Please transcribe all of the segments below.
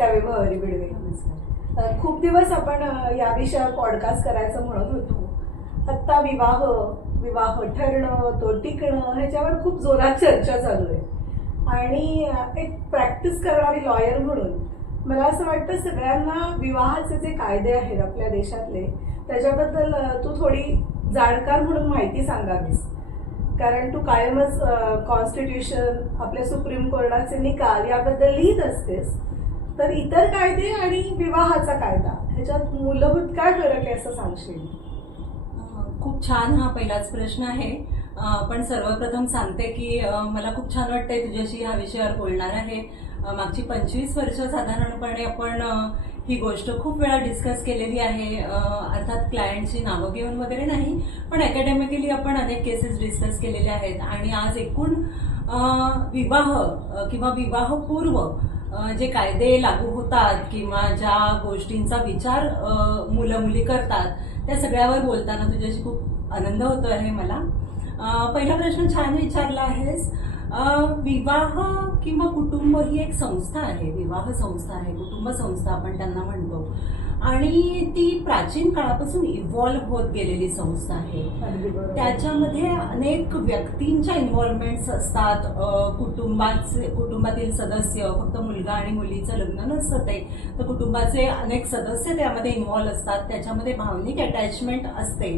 नमस्कार विभावरी बिडवे. खूप दिवस आपण या विषयावर पॉडकास्ट करायचं म्हणत होतो. आत्ता विवाह ठरणं, तो टिकणं ह्याच्यावर खूप जोरात चर्चा चालू आहे. आणि एक प्रॅक्टिस करणारी लॉयर म्हणून मला असं वाटतं सगळ्यांना विवाहाचे जे कायदे आहेत आपल्या देशातले त्याच्याबद्दल तू थोडी जाणकार म्हणून माहिती सांगावीस. कारण तू कायमच कॉन्स्टिट्यूशन, आपल्या सुप्रीम कोर्टाचे निकाल याबद्दल लिहित असतेस. तर इतर कायदे आणि विवाहाचा कायदा ह्याच्यात मूलभूत काय फरक आहे असं सांगशील? खूप छान हा पहिलाच प्रश्न आहे. पण सर्वप्रथम सांगते की मला खूप छान वाटतंय तुझ्याशी ह्या विषयावर बोलणार आहे. मागची 25 वर्ष साधारणपणे आपण ही गोष्ट खूप वेळा डिस्कस केलेली आहे. अर्थात क्लायंटची नावं घेऊन वगैरे नाही, पण अकॅडमिकली आपण अनेक केसेस डिस्कस केलेले आहेत. आणि आज एकूण विवाह किंवा विवाहपूर्व जे कायदे लागू होतात किंवा ज्या गोष्टींचा विचार मुलं मुली करतात त्या सगळ्यावर बोलताना तुझ्याशी खूप आनंद होतो आहे मला. पहिला प्रश्न छान विचारला आहेस. विवाह किंवा कुटुंब ही एक संस्था आहे, विवाह संस्था आहे, कुटुंब संस्था आपण त्यांना म्हणतो. आणि ती प्राचीन काळापासून इव्हॉल्व्ह होत गेलेली संस्था आहे. त्याच्यामध्ये अनेक व्यक्तींच्या इन्व्हॉल्वमेंट्स असतात. कुटुंबातील सदस्य, फक्त मुलगा आणि मुलीचं लग्न नसतं ते, तर कुटुंबाचे अनेक सदस्य त्यामध्ये इन्व्हॉल्व्ह असतात. त्याच्यामध्ये भावनिक अटॅचमेंट असते.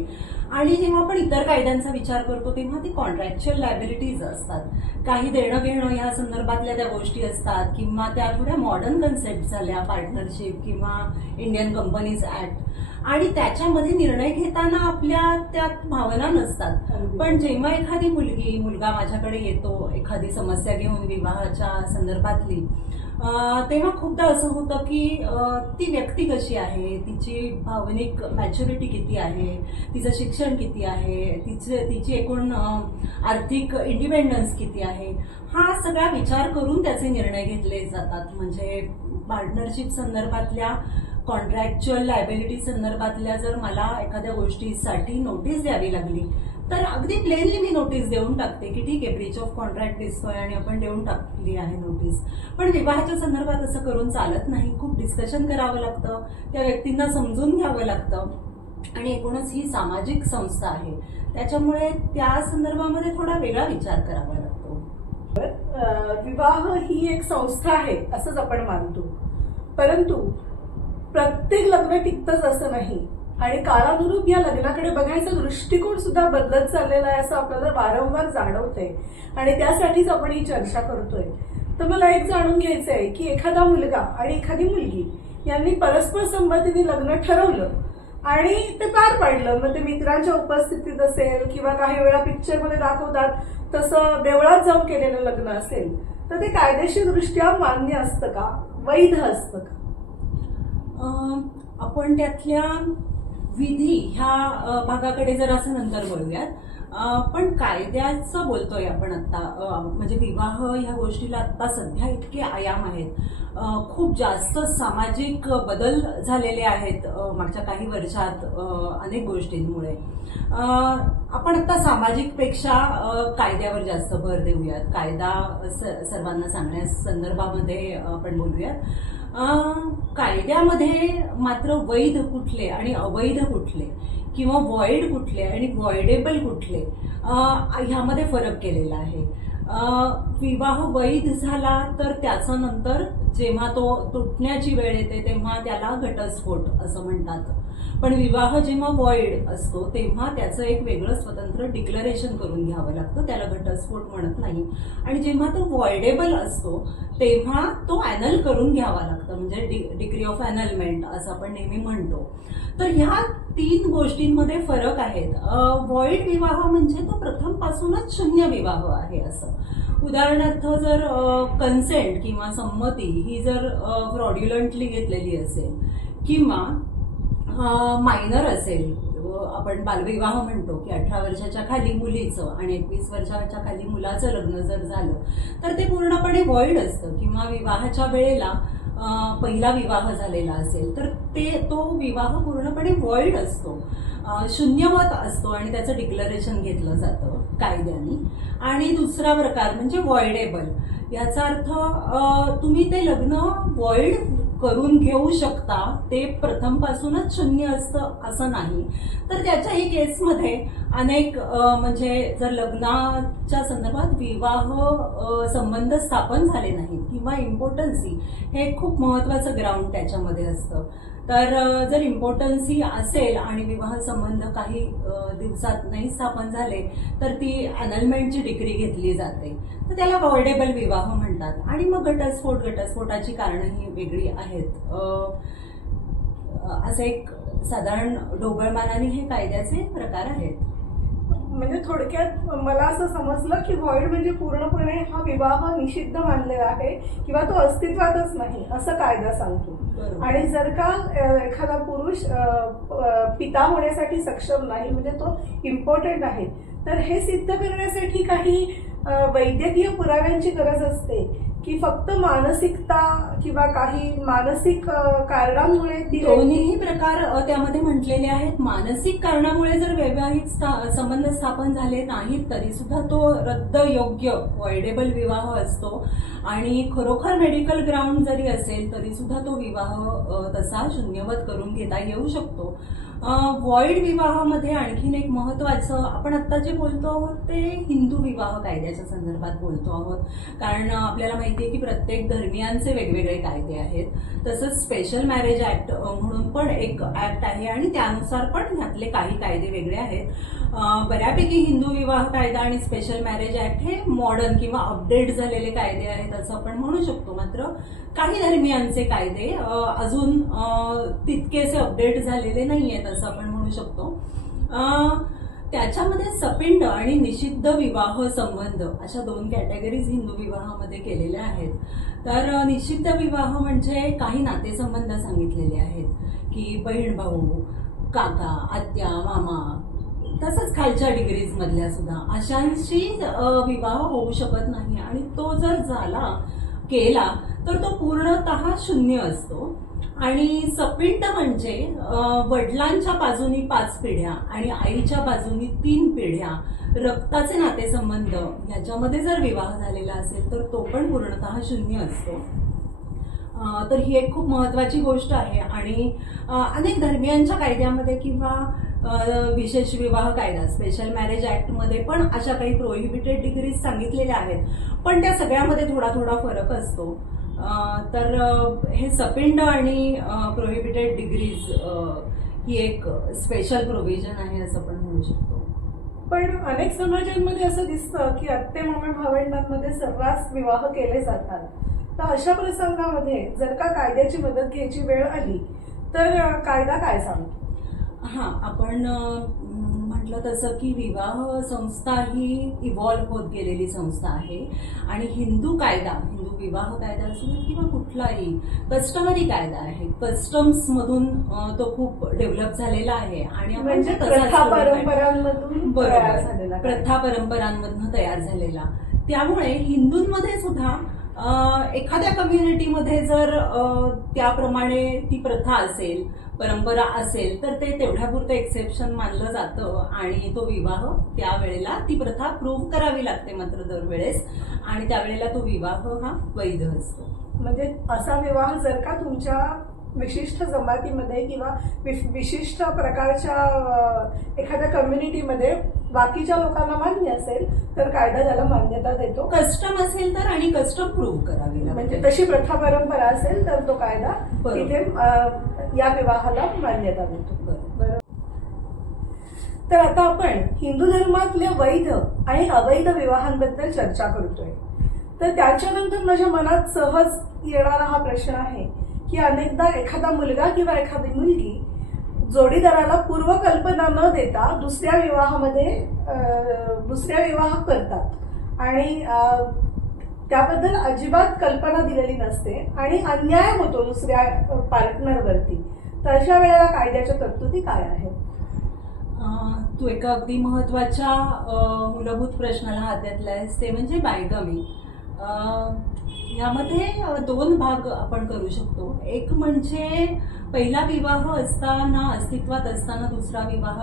आणि जेव्हा आपण इतर कायद्यांचा विचार करतो तेव्हा ती कॉन्ट्रॅक्च्युअल लायबिलिटीज असतात. काही देणं घेणं या संदर्भातल्या त्या गोष्टी असतात किंवा त्या थोड्या मॉडर्न कन्सेप्ट झाल्या, पार्टनरशिप किंवा इंडियन कंपनीज ऍक्ट. आणि त्याच्यामध्ये निर्णय घेताना आपल्या त्यात भावना नसतात. पण जेव्हा एखादी मुलगा माझ्याकडे येतो एखादी समस्या घेऊन विवाहाच्या संदर्भातली, तेव्हा खूपदा असं होतं की ती व्यक्ती कशी आहे, तिची भावनिक मॅच्युरिटी किती आहे, तिचं शिक्षण किती आहे, तिची एकूण आर्थिक इंडिपेंडन्स किती आहे, हा सगळा विचार करून त्याचे निर्णय घेतले जातात. म्हणजे पार्टनरशिप संदर्भातल्या, कॉन्ट्रॅक्च्युअल लायबिलिटी संदर्भातल्या जर मला एखाद्या गोष्टीसाठी नोटीस द्यावी लागली तर अगदी प्लेनली मी नोटीस देऊन टाकते की ठीक आहे, ब्रीच ऑफ कॉन्ट्रॅक्ट दिसतोय आणि आपण देऊन टाकली आहे नोटीस. पण विवाहाच्या संदर्भात असं करून चालत नाही. खूप डिस्कशन करावं लागतं, त्या व्यक्तींना समजून घ्यावं लागतं. आणि एकूणच ही सामाजिक संस्था आहे, त्याच्यामुळे त्या संदर्भामध्ये थोडा वेगळा विचार करावा लागतो. विवाह ही एक संस्था आहे असंच आपण मानतो, परंतु प्रत्येक लग्न टिकतंच असं नाही. आणि काळानुरूप या लग्नाकडे बघायचा दृष्टिकोन सुद्धा बदलत चाललेला आहे असं आपल्याला वारंवार जाणवतंय. आणि त्यासाठीच आपण ही चर्चा करतोय. तर मला एक जाणून घ्यायचं आहे की एखादा मुलगा आणि एखादी मुलगी यांनी परस्पर संमतीने लग्न ठरवलं आणि ते पार पाडलं, मग ते मित्रांच्या उपस्थितीत असेल किंवा काही वेळा पिक्चरमध्ये दाखवतात तसं देवळात जाऊन केलेलं लग्न असेल, तर ते कायदेशीर दृष्ट्या मान्य असतं का, वैध असतं का? आपण त्यातल्या विधी ह्या भागाकडे जर असं नंतर बोलूयात. पण कायद्याचं बोलतोय आपण आता. म्हणजे विवाह ह्या गोष्टीला आता सध्या इतके आयाम आहेत, खूप जास्त सामाजिक बदल झालेले आहेत मागच्या काही वर्षात अनेक गोष्टींमुळे. आपण आता सामाजिक पेक्षा कायद्यावर जास्त भर देऊयात. कायदा सर्वांना सांगण्यास संदर्भामध्ये आपण बोलूयात. कायद्यामध्ये मात्र वैध कुठले आणि अवैध कुठले किंवा वॉइड कुठले आणि वॉइडेबल कुठले ह्यामध्ये फरक केलेला आहे. विवाह वैध झाला तर त्याचा नंतर जेव्हा तो तुटण्याची वेळ येते तेव्हा त्याला घटस्फोट असं म्हणतात. पण विवाह जेव्हा वॉइड असतो तेव्हा त्याचं एक वेगळं स्वतंत्र डिक्लरेशन करून घ्यावं लागतं, त्याला घटस्फोट म्हणत नाही. आणि जेव्हा तो वॉइडेबल असतो तेव्हा तो ॲनल करून घ्यावा लागतं, म्हणजे डिग्री ऑफ ॲनलमेंट असं आपण नेहमी म्हणतो. तर ह्या 3 गोष्टींमध्ये फरक आहेत. वॉइड विवाह म्हणजे तो प्रथमपासूनच शून्य विवाह आहे असं. उदाहरणार्थ जर कन्सेंट किंवा संमती ही जर फ्रॉड्युलंटली घेतलेली असेल किंवा मायनर असेल, आपण बालविवाह म्हणतो की 18 वर्षाच्या खाली मुलीचं आणि 21 वर्षाच्या खाली मुलाचं लग्न जर झालं तर ते पूर्णपणे वॉइड असतं. किंवा विवाहाच्या वेळेला पहिला विवाह झालेला असेल तर तो विवाह पूर्णपणे वॉइड असतो, शून्यवत असतो आणि त्याचं डिक्लरेशन घेतलं जातं कायद्याने. आणि दुसरा प्रकार म्हणजे वॉइडेबल. याचा अर्थ तुम्ही ते लग्न वॉइड करून घेऊ शकता ते प्रथमपासूनच शून्य असतं असं नाही. तर त्याच्याही केसमध्ये अनेक म्हणजे जर लग्नाच्या संदर्भात विवाह संबंध स्थापन झाले नाहीत किंवा इम्पॉर्टन्सी हे खूप महत्वाचं ग्राउंड त्याच्यामध्ये असतं. तर जर इम्पॉर्टन्सी असेल आणि विवाह संबंध काही दिवसात नाही स्थापन झाले तर ती अनलमेंटची डिग्री घेतली जाते. तर त्याला व्हॉइडेबल विवाह म्हणतात. आणि मग घटस्फोटाची कारणंही वेगळी आहेत. असं एक साधारण ढोबळमानाने हे कायद्याचे प्रकार आहेत. म्हणजे थोडक्यात मला असं समजलं की व्हॉइड म्हणजे पूर्णपणे हा विवाह निषिद्ध मानलेला आहे किंवा तो अस्तित्वातच नाही असं कायदा सांगतो. आणि जर का एखादा पुरुष पिता होण्यासाठी सक्षम नाही म्हणजे तो इम्पॉर्टंट आहे तर हे सिद्ध करण्यासाठी काही वैद्यकीय पुराव्यांची गरज असते की फक्त मानसिकता किंवा काही मानसिक कारणांमुळे दोन्हीही प्रकार त्यामध्ये म्हटलेले आहेत. मानसिक कारणामुळे जर वैवाहिक संबंध स्थापन झाले नाहीत तरी सुद्धा तो रद्द योग्य व्हॉइडेबल विवाह असतो. आणि खरोखर मेडिकल ग्राउंड जरी असेल तरी सुद्धा तो विवाह तसा शून्यवत करून घेता येऊ शकतो. व्हॉइड विवाहामध्ये आणखीन एक महत्वाचं आपण आता जे बोलतो आहोत ते हिंदू विवाह कायद्याच्या संदर्भात बोलतो आहोत. कारण आपल्याला माहिती आहे की प्रत्येक धर्मियांचे वेगवेगळे कायदे आहेत. तसंच स्पेशल मॅरेज ऍक्ट म्हणून पण एक ऍक्ट आहे आणि त्यानुसार पण ह्यातले काही कायदे वेगळे आहेत. बऱ्यापैकी हिंदू विवाह कायदा आणि स्पेशल मॅरेज ऍक्ट हे मॉडर्न किंवा अपडेट झालेले कायदे आहेत असं आपण म्हणू शकतो. मात्र काही धर्मियांचे कायदे अजून तितकेसे अपडेट झालेले नाहीयेत असं आपण म्हणू शकतो. त्याच्यामध्ये सपिंड आणि निषिद्ध विवाह संबंध अशा दोन कॅटेगरीज हिंदू विवाहामध्ये केलेल्या आहेत. तर निषिद्ध विवाह म्हणजे काही नातेसंबंध सांगितलेले आहेत की बहीण भाऊ, काका, आत्या, मामा, तसंच खालच्या डिग्रीज मधल्या सुद्धा अशांशी विवाह होऊ शकत नाही. आणि तो जर केला तर तो पूर्णतः शून्य असतो. आणि सपिंड म्हणजे वडिलांच्या बाजूनी 5 पिढ्या आणि आईच्या बाजूनी 3 पिढ्या रक्ताचे नातेसंबंध ह्याच्यामध्ये जर विवाह झालेला असेल तर तो पण पूर्णतः शून्य असतो. तर ही एक खूप महत्वाची गोष्ट आहे. आणि अनेक धर्मियांच्या कायद्यामध्ये किंवा विशेष विवाह कायदा स्पेशल मॅरेज ऍक्ट मध्ये पण अशा काही प्रोहिबिटेड डिग्रीज सांगितलेल्या आहेत. पण त्या सगळ्यामध्ये थोडा थोडा फरक असतो. तर हे सपिंड आणि प्रोहिबिटेड डिग्रीज ही एक स्पेशल प्रोव्हिजन आहे असं पण म्हणू शकतो. पण अनेक समाजांमध्ये असं दिसतं की आत्ते मामा भावंडांमध्ये सर्रास विवाह केले जातात. तर अशा प्रसंगामध्ये जर का कायद्याची मदत घ्यायची वेळ आली तर कायदा काय सांगतो? आपण म्हटलं तसं की विवाह संस्था ही इव्हॉल्व्ह होत गेलेली संस्था आहे. आणि हिंदू विवाह कायदा असू किंवा कुठलाही कस्टमरी कायदा आहे, कस्टम्स मधून तो खूप डेव्हलप झालेला आहे. आणि म्हणजे प्रथा परंपरांमधून तयार झालेला. त्यामुळे हिंदूंमध्ये सुद्धा एखाद्या कम्युनिटीमध्ये जर त्याप्रमाणे ती प्रथा असेल, परंपरा असेल तर ते तेवढ्यापुरतं एक्सेप्शन मानलं जातं आणि तो विवाह त्यावेळेला ती प्रथा प्रूव्ह करावी लागते मात्र दरवेळेस. आणि त्यावेळेला तो विवाह हा वैध असतो. म्हणजे असा विवाह जर का तुमच्या विशिष्ट जमातीमध्ये किंवा विशिष्ट प्रकारच्या एखाद्या कम्युनिटीमध्ये बाकीच्या लोकांना मान्य असेल तर कायदा त्याला मान्यता देतो. कस्टम असेल तर आणि कस्टम प्रूव्ह करावी लागते. म्हणजे तशी प्रथा परंपरा असेल तर तो कायदा तिथे या विवाहाला मान्यता देतो. बरोबर. तर आता आपण हिंदू धर्मातल्या वैध आणि अवैध विवाहांबद्दल चर्चा करतोय. तर त्याच्यानंतर माझ्या मनात सहज येणारा हा प्रश्न आहे की अनेकदा एखादा मुलगा किंवा एखादी मुलगी जोडीदाराला पूर्वकल्पना न देता दुसऱ्या विवाह करतात आणि त्याबद्दल अजिबात कल्पना दिलेली नसते आणि अन्याय होतो दुसऱ्या पार्टनरवरती. तर अशा वेळेला कायद्याच्या तरतुदी काय आहेत? तू एका अगदी महत्वाच्या मूलभूत प्रश्नाला हात घातलायस ते म्हणजे बायगमी. यामध्ये 2 भाग आपण करू शकतो. एक म्हणजे पहिला विवाह अस्तित्वात असताना दुसरा विवाह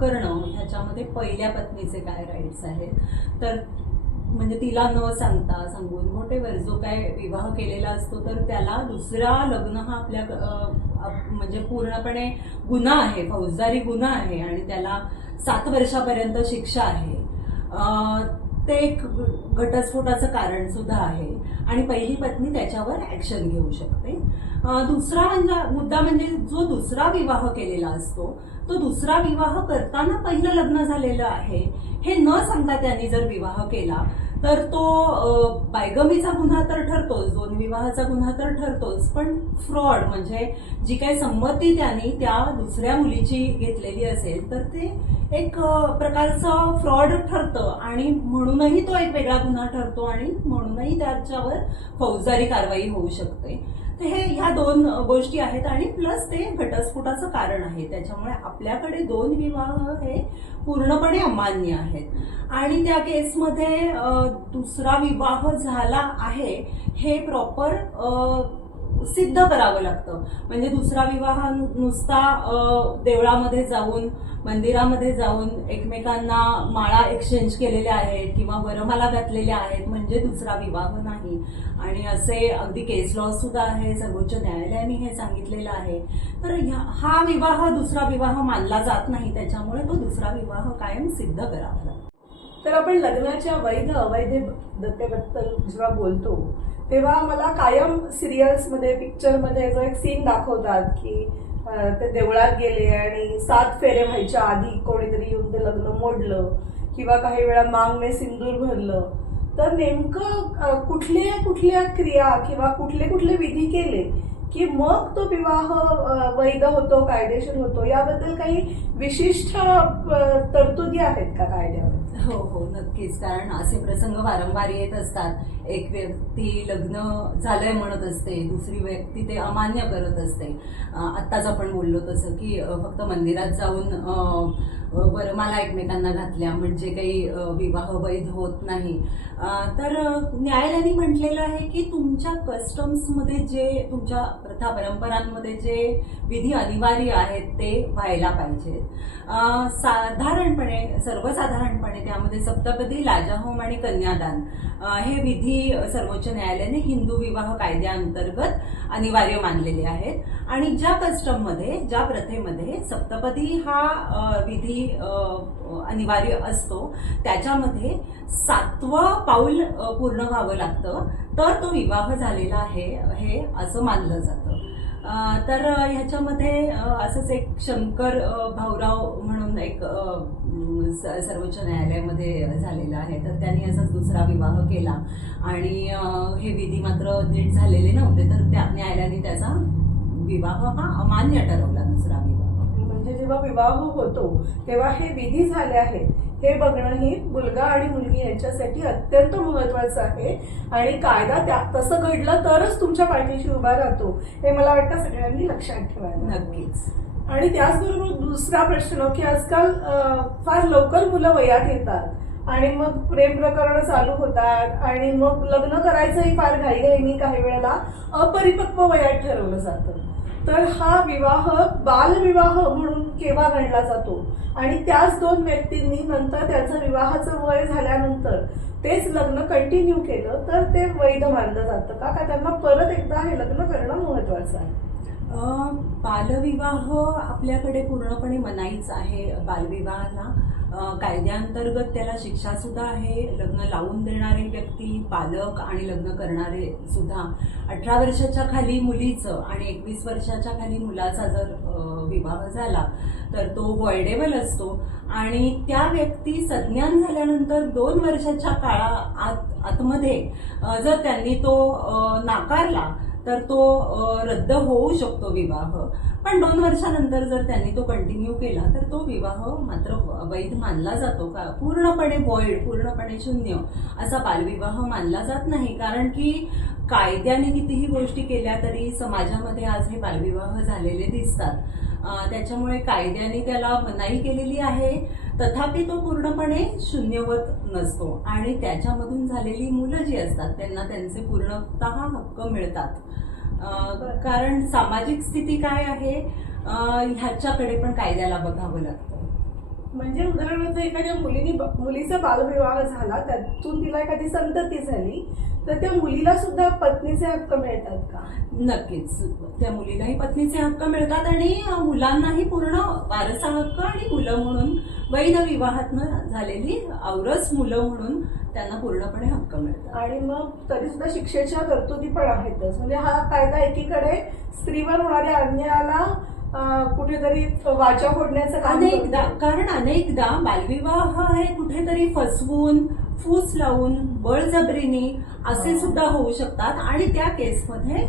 करणं, ह्याच्यामध्ये पहिल्या पत्नीचे काय राईट्स आहेत. तर म्हणजे तिला न सांगून व्हॉटेवर जो काय विवाह केलेला असतो तर त्याला दुसरा लग्न हा आपल्या म्हणजे पूर्णपणे गुन्हा आहे, फौजदारी गुन्हा आहे आणि त्याला 7 वर्षापर्यंत शिक्षा आहे. ते एक घटस्फोटाचं कारण सुद्धा आहे आणि पहिली पत्नी त्याच्यावर ऍक्शन घेऊ शकते. दुसरा मुद्दा म्हणजे जो दुसरा विवाह केलेला असतो तो दुसरा विवाह करताना पहिलं लग्न झालेलं आहे हे न सांगता त्यांनी जर विवाह केला तर तो बायगमीचा गुन्हा तर ठरतोच, 2 विवाहाचा गुन्हा तर ठरतोच, पण फ्रॉड म्हणजे जी काही संमती त्यांनी त्या दुसऱ्या मुलीची घेतलेली असेल तर ते एक प्रकारचं फ्रॉड ठरतं आणि म्हणूनही तो एक वेगळा गुन्हा ठरतो आणि म्हणूनही त्याच्यावर फौजदारी कारवाई होऊ शकते. तर ह्या 2 गोष्टी आहेत आणि प्लस ते घटस्फोटाचं कारण आहे. त्याच्यामुळे आपल्याकडे 2 विवाह हे पूर्णपणे अमान्य आहेत आणि त्या केसमध्ये दुसरा विवाह झाला आहे हे प्रॉपर सिद्ध करावं लागतं. म्हणजे दुसरा विवाह नुसता देवळामध्ये जाऊन मंदिरामध्ये जाऊन एकमेकांना माळा एक्सचेंज केलेल्या आहेत किंवा वरमाला घातलेल्या आहेत म्हणजे दुसरा विवाह नाही. आणि असे अगदी केस लॉ सुद्धा आहे, सर्वोच्च न्यायालयाने हे सांगितलेलं आहे. तर हा विवाह दुसरा विवाह मानला जात नाही, त्याच्यामुळे तो दुसरा विवाह कायम सिद्ध करावा लागतो. तर आपण लग्नाच्या वैध अवैधतेबद्दल जेव्हा बोलतो तेव्हा मला कायम सिरियल्समध्ये पिक्चरमध्ये जो एक सीन दाखवतात की ते देवळात गेले आणि 7 फेरे व्हायच्या आधी कोणीतरी येऊन ते लग्न मोडलं किंवा काही वेळा मांगने सिंदूर भरलं. तर नेमकं कुठल्या क्रिया किंवा कुठले विधी केले की मग तो विवाह वैध होतो, कायदेशीर होतो, याबद्दल काही विशिष्ट तरतुदी आहेत का कायद्यावर? हो नक्कीच. कारण असे प्रसंग वारंवार येत असतात. एक व्यक्ती लग्न झालंय म्हणत असते, दुसरी व्यक्ती ते अमान्य करत असते. आत्ताच आपण बोललो तसं की फक्त मंदिरात जाऊन वरमाला एकमेकांना घातल्या म्हणजे काही विवाह वैध होत नाही. तर न्यायालयाने म्हटलेलं आहे की तुमच्या कस्टम्समध्ये जे तुमच्या प्रथा परंपरांमध्ये जे विधी अनिवार्य आहेत ते व्हायला पाहिजेत. सर्वसाधारणपणे त्यामध्ये सप्तपदी, लाजाहोम आणि कन्यादान हे विधी सर्वोच्च न्यायालयाने हिंदू विवाह कायद्याअंतर्गत अनिवार्य मानलेले आहेत. आणि ज्या कस्टममध्ये, ज्या प्रथेमध्ये सप्तपदी हा विधी अनिवार्य असतो त्याच्यामध्ये 7वं पाऊल पूर्ण व्हावं लागतं तर तो विवाह झालेला आहे हे असं मानलं जातं. तर ह्याच्यामध्ये असंच एक शंकर भाऊराव म्हणून एक सर्वोच्च न्यायालयामध्ये झालेला आहे. तर त्यांनी असाच दुसरा विवाह केला आणि हे विधी मात्र नीट झालेले नव्हते तर त्या न्यायालयाने त्याचा विवाह हा अमान्य ठरवला, दुसरा विवाह. म्हणजे जेव्हा विवाह होतो तेव्हा हे विधी झाले आहेत हे बघणं ही मुलगा आणि मुलगी यांच्यासाठी अत्यंत महत्वाचं आहे आणि कायदा तसं घडलं तरच तुमच्या पाठीशी उभा राहतो हे मला वाटतं सगळ्यांनी लक्षात ठेवायला. नक्कीच. आणि त्याचबरोबर दुसरा प्रश्न की आजकाल फार लवकर मुलं वयात येतात आणि मग प्रेम प्रकरण चालू होतात आणि मग लग्न करायचंही फार घाईघाईनी काही वेळेला अपरिपक्व वयात ठरवलं जातं. तर हा विवाह बालविवाह म्हणून केव्हा गणला जातो आणि त्याच 2 व्यक्तींनी नंतर त्यांचं विवाहाचं वय झाल्यानंतर तेच लग्न कंटिन्यू केलं तर ते वैध मानलं जातं का त्यांना परत एकदा हे लग्न करणं महत्वाचं आहे? बालविवाह आपल्याकडे पूर्णपणे मनाईच आहे. बालविवाहाला कायद्याअंतर्गत त्याला शिक्षा सुद्धा आहे. लग्न लावून देणारे व्यक्ती, पालक आणि लग्न करणारे सुद्धा 18 वर्षाच्या खाली मुलीचं आणि 21 वर्षाच्या खाली मुलाचा जर विवाह झाला तर तो व्हॉइडेबल असतो आणि त्या व्यक्ती सज्ञान झाल्यानंतर 2 वर्षाच्या आतमध्ये जर त्यांनी तो नाकारला तर तो रद्द होऊ शकतो विवाह. पण 2 वर्षानंतर जर त्यांनी तो कंटिन्यू केला तर तो विवाह मात्र वैध मानला जातो का? पूर्णपणे वॉइड, पूर्णपणे शून्य असा बालविवाह मानला जात नाही. कारण की कायद्याने कितीही गोष्टी केल्या तरी समाजामध्ये आज हे बालविवाह झालेले दिसतात. त्याच्यामुळे कायद्याने त्याला मनाई केलेली आहे तथापि तो पूर्णपणे शून्यवत नसतो आणि त्याच्यामधून झालेली मुलं जी असतात त्यांना त्यांचे पूर्णतः हक्क मिळतात. कारण सामाजिक स्थिती काय आहे ह्याच्याकडे पण कायद्याला बघावं लागतं. म्हणजे उदाहरणार्थ एखाद्या मुलीचा बालविवाह झाला, त्यातून तिला एखादी संतती झाली, तर त्या मुलीला सुद्धा पत्नीचे हक्क मिळतात का? नक्कीच, त्या मुलीलाही पत्नीचे हक्क मिळतात आणि मुलांनाही पूर्ण वारसा हक्क आणि मुलं म्हणून वैध विवाहातनं झालेली औरस मुलं म्हणून त्यांना पूर्णपणे हक्क मिळतात. आणि मग तरी सुद्धा शिक्षेच्या तरतुदी पण आहेतच. म्हणजे हा कायदा एकीकडे स्त्रीवर होणाऱ्या अन्यायाला कुठेतरी वाचा फोडण्याचं काम अनेकदा, करतो. कारण अनेकदा बालविवाह हे कुठेतरी फसवून, फूस लावून, बळजबरीने असे सुद्धा होऊ शकतात आणि त्या केसमध्ये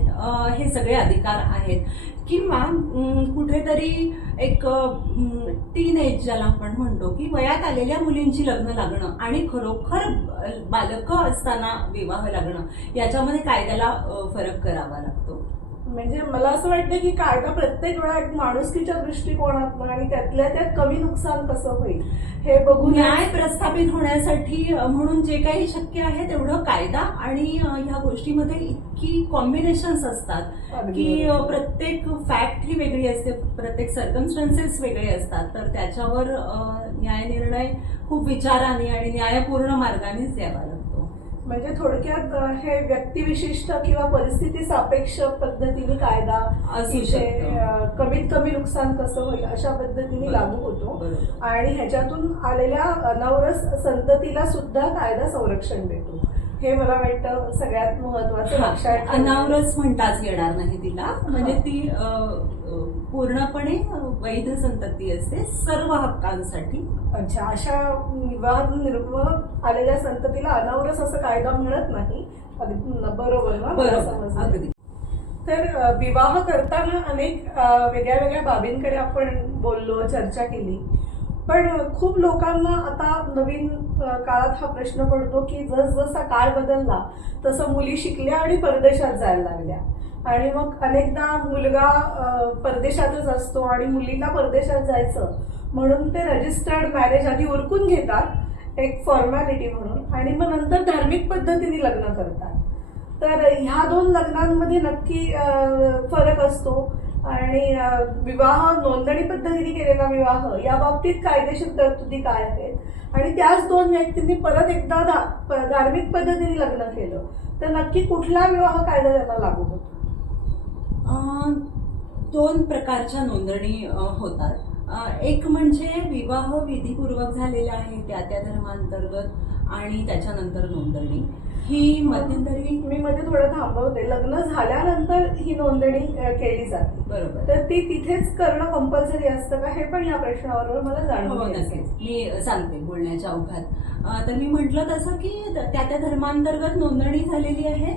हे सगळे अधिकार आहेत. किंवा कुठेतरी एक टीन एज ज्याला आपण म्हणतो की वयात आलेल्या मुलींची लग्न लागणं आणि खरोखर बालकं असताना विवाह लागणं, याच्यामध्ये कायद्याला फरक करावा लागतो. म्हणजे मला असं वाटतं की कायदा प्रत्येक वेळा एक माणुसकीच्या दृष्टिकोनातून आणि त्यातल्या त्यात कमी नुकसान कसं होईल हे बघून न्याय प्रस्थापित होण्यासाठी म्हणून जे काही शक्य आहे तेवढं कायदा आणि ह्या गोष्टीमध्ये इतकी कॉम्बिनेशन्स असतात की प्रत्येक फॅक्ट ही वेगळी असते, प्रत्येक सर्कमस्टन्सेस वेगळे असतात, तर त्याच्यावर न्याय निर्णय खूप विचाराने आणि न्यायपूर्ण मार्गानेच द्यावा लागतो. म्हणजे थोडक्यात हे व्यक्तिविशिष्ट किंवा परिस्थिती सापेक्ष पद्धतीने कायदा असू शकतो. कमीत कमी नुकसान कसं होईल अशा पद्धतीने लागू होतो आणि ह्याच्यातून आलेल्या अनावरस संततीला सुद्धा कायदा संरक्षण देतो. हे मला वाटतं सगळ्यात महत्वाचं लक्षात. अनावरस म्हणताच येणार नाही तिला, म्हणजे ती पूर्णपणे वैध संतती असते सर्व हक्कांसाठी. अच्छा, अशा विवाहात आलेल्या संततीला अनावरस असं कायदा म्हणत नाही. बरोबर ना? बरोबर, अगदी. तर विवाह करताना अनेक वेगळ्या वेगळ्या बाबींकडे आपण बोललो, चर्चा केली. पण खूप लोकांना आता नवीन काळात हा प्रश्न पडतो की जसजसा काळ बदलला तसं मुली शिकल्या आणि परदेशात जायला लागल्या आणि मग अनेकदा मुलगा परदेशातच असतो आणि मुलीला परदेशात जायचं म्हणून ते रजिस्टर्ड मॅरेज आधी उरकून घेतात एक फॉर्मॅलिटी म्हणून आणि मग नंतर धार्मिक पद्धतीने लग्न करतात. तर ह्या दोन लग्नांमध्ये नक्की फरक असतो आणि विवाह नोंदणी पद्धतीने केलेला विवाह या बाबतीत कायदेशीर तरतुदी काय आहेत आणि त्याच दोन व्यक्तींनी परत एकदा धार्मिक पद्धतीने लग्न केलं तर नक्की कुठला विवाह कायदा त्यांना लागू होतो? दोन प्रकारच्या नोंदणी होतात. एक म्हणजे विवाह विधीपूर्वक झालेला आहे त्या त्या धर्मांतर्गत आणि त्याच्यानंतर नोंदणी ही मध्यंतरी. मी मध्ये थोडं थांबवते. लग्न झाल्यानंतर ही नोंदणी केली जाते, बरोबर, तर ती तिथेच करणं कंपल्सरी असतं का हे पण या प्रश्नावर मला जाणून घ्यायचं. मी सांगते बोलण्याच्या अवघात. तर मी म्हटलं तसं की त्या त्या धर्मांतर्गत नोंदणी झालेली आहे,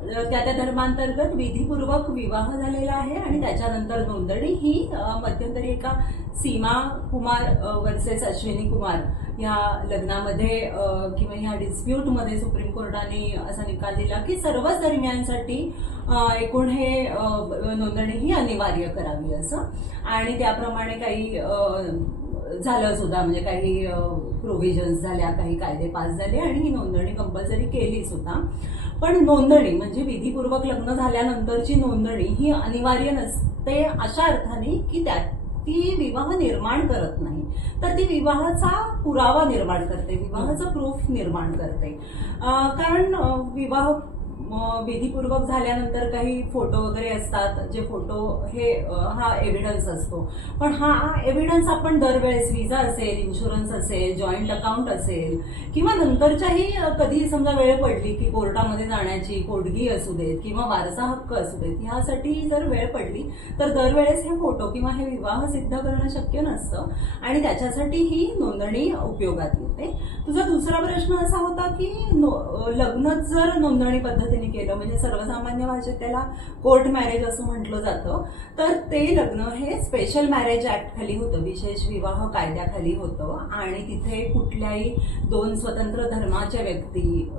त्या त्या धर्मांतर्गत विधीपूर्वक विवाह झालेला आहे आणि त्याच्यानंतर नोंदणी ही मध्यंतरी एका सीमा कुमार वर्सेस अश्विनी कुमार या लग्नामध्ये किंवा ह्या डिस्प्यूटमध्ये सुप्रीम कोर्टाने असा निकाल दिला की सर्वच दरम्यानसाठी एकूण हे नोंदणी ही अनिवार्य करावी असं, आणि त्याप्रमाणे काही झालं सुद्धा, म्हणजे काही प्रोव्हिजन्स झाल्या, काही कायदे पास झाले आणि ही नोंदणी कंपल्सरी केली सुद्धा. पण नोंदणी म्हणजे विधीपूर्वक लग्न झाल्यानंतरची नोंदणी ही अनिवार्य नसते अशा अर्थाने की ती विवाह निर्माण करत नाही, तर ती विवाहाचा पुरावा निर्माण करते, विवाहाचं प्रूफ निर्माण करते. कारण विवाह विधीपूर्वक झाल्यानंतर काही फोटो वगैरे असतात, जे फोटो हे हा एव्हिडन्स असतो, पण हा एव्हिडन्स आपण दरवेळेस विजा असेल, इन्शुरन्स असेल, जॉईंट अकाउंट असेल किंवा नंतरच्याही कधी समजा वेळ पडली की कोर्टामध्ये जाण्याची, कोडगी असू देत किंवा वारसा हक्क असू देत, ह्यासाठी जर वेळ पडली तर दरवेळेस हे फोटो किंवा हे विवाह सिद्ध करणं शक्य नसतं आणि त्याच्यासाठी ही नोंदणी उपयोगात येते. तुझा दुसरा प्रश्न असा होता की लग्न जर नोंदणी पद्धतीने केलं, म्हणजे सर्वसामान्य भाषेत त्याला कोर्ट मॅरेज असं म्हटलं जातं, तर ते लग्न हे स्पेशल मॅरेज ऍक्ट खाली होतं, विशेष विवाह कायद्याखाली होतं आणि तिथे कुठल्याही दोन स्वतंत्र धर्माच्या व्यक्ती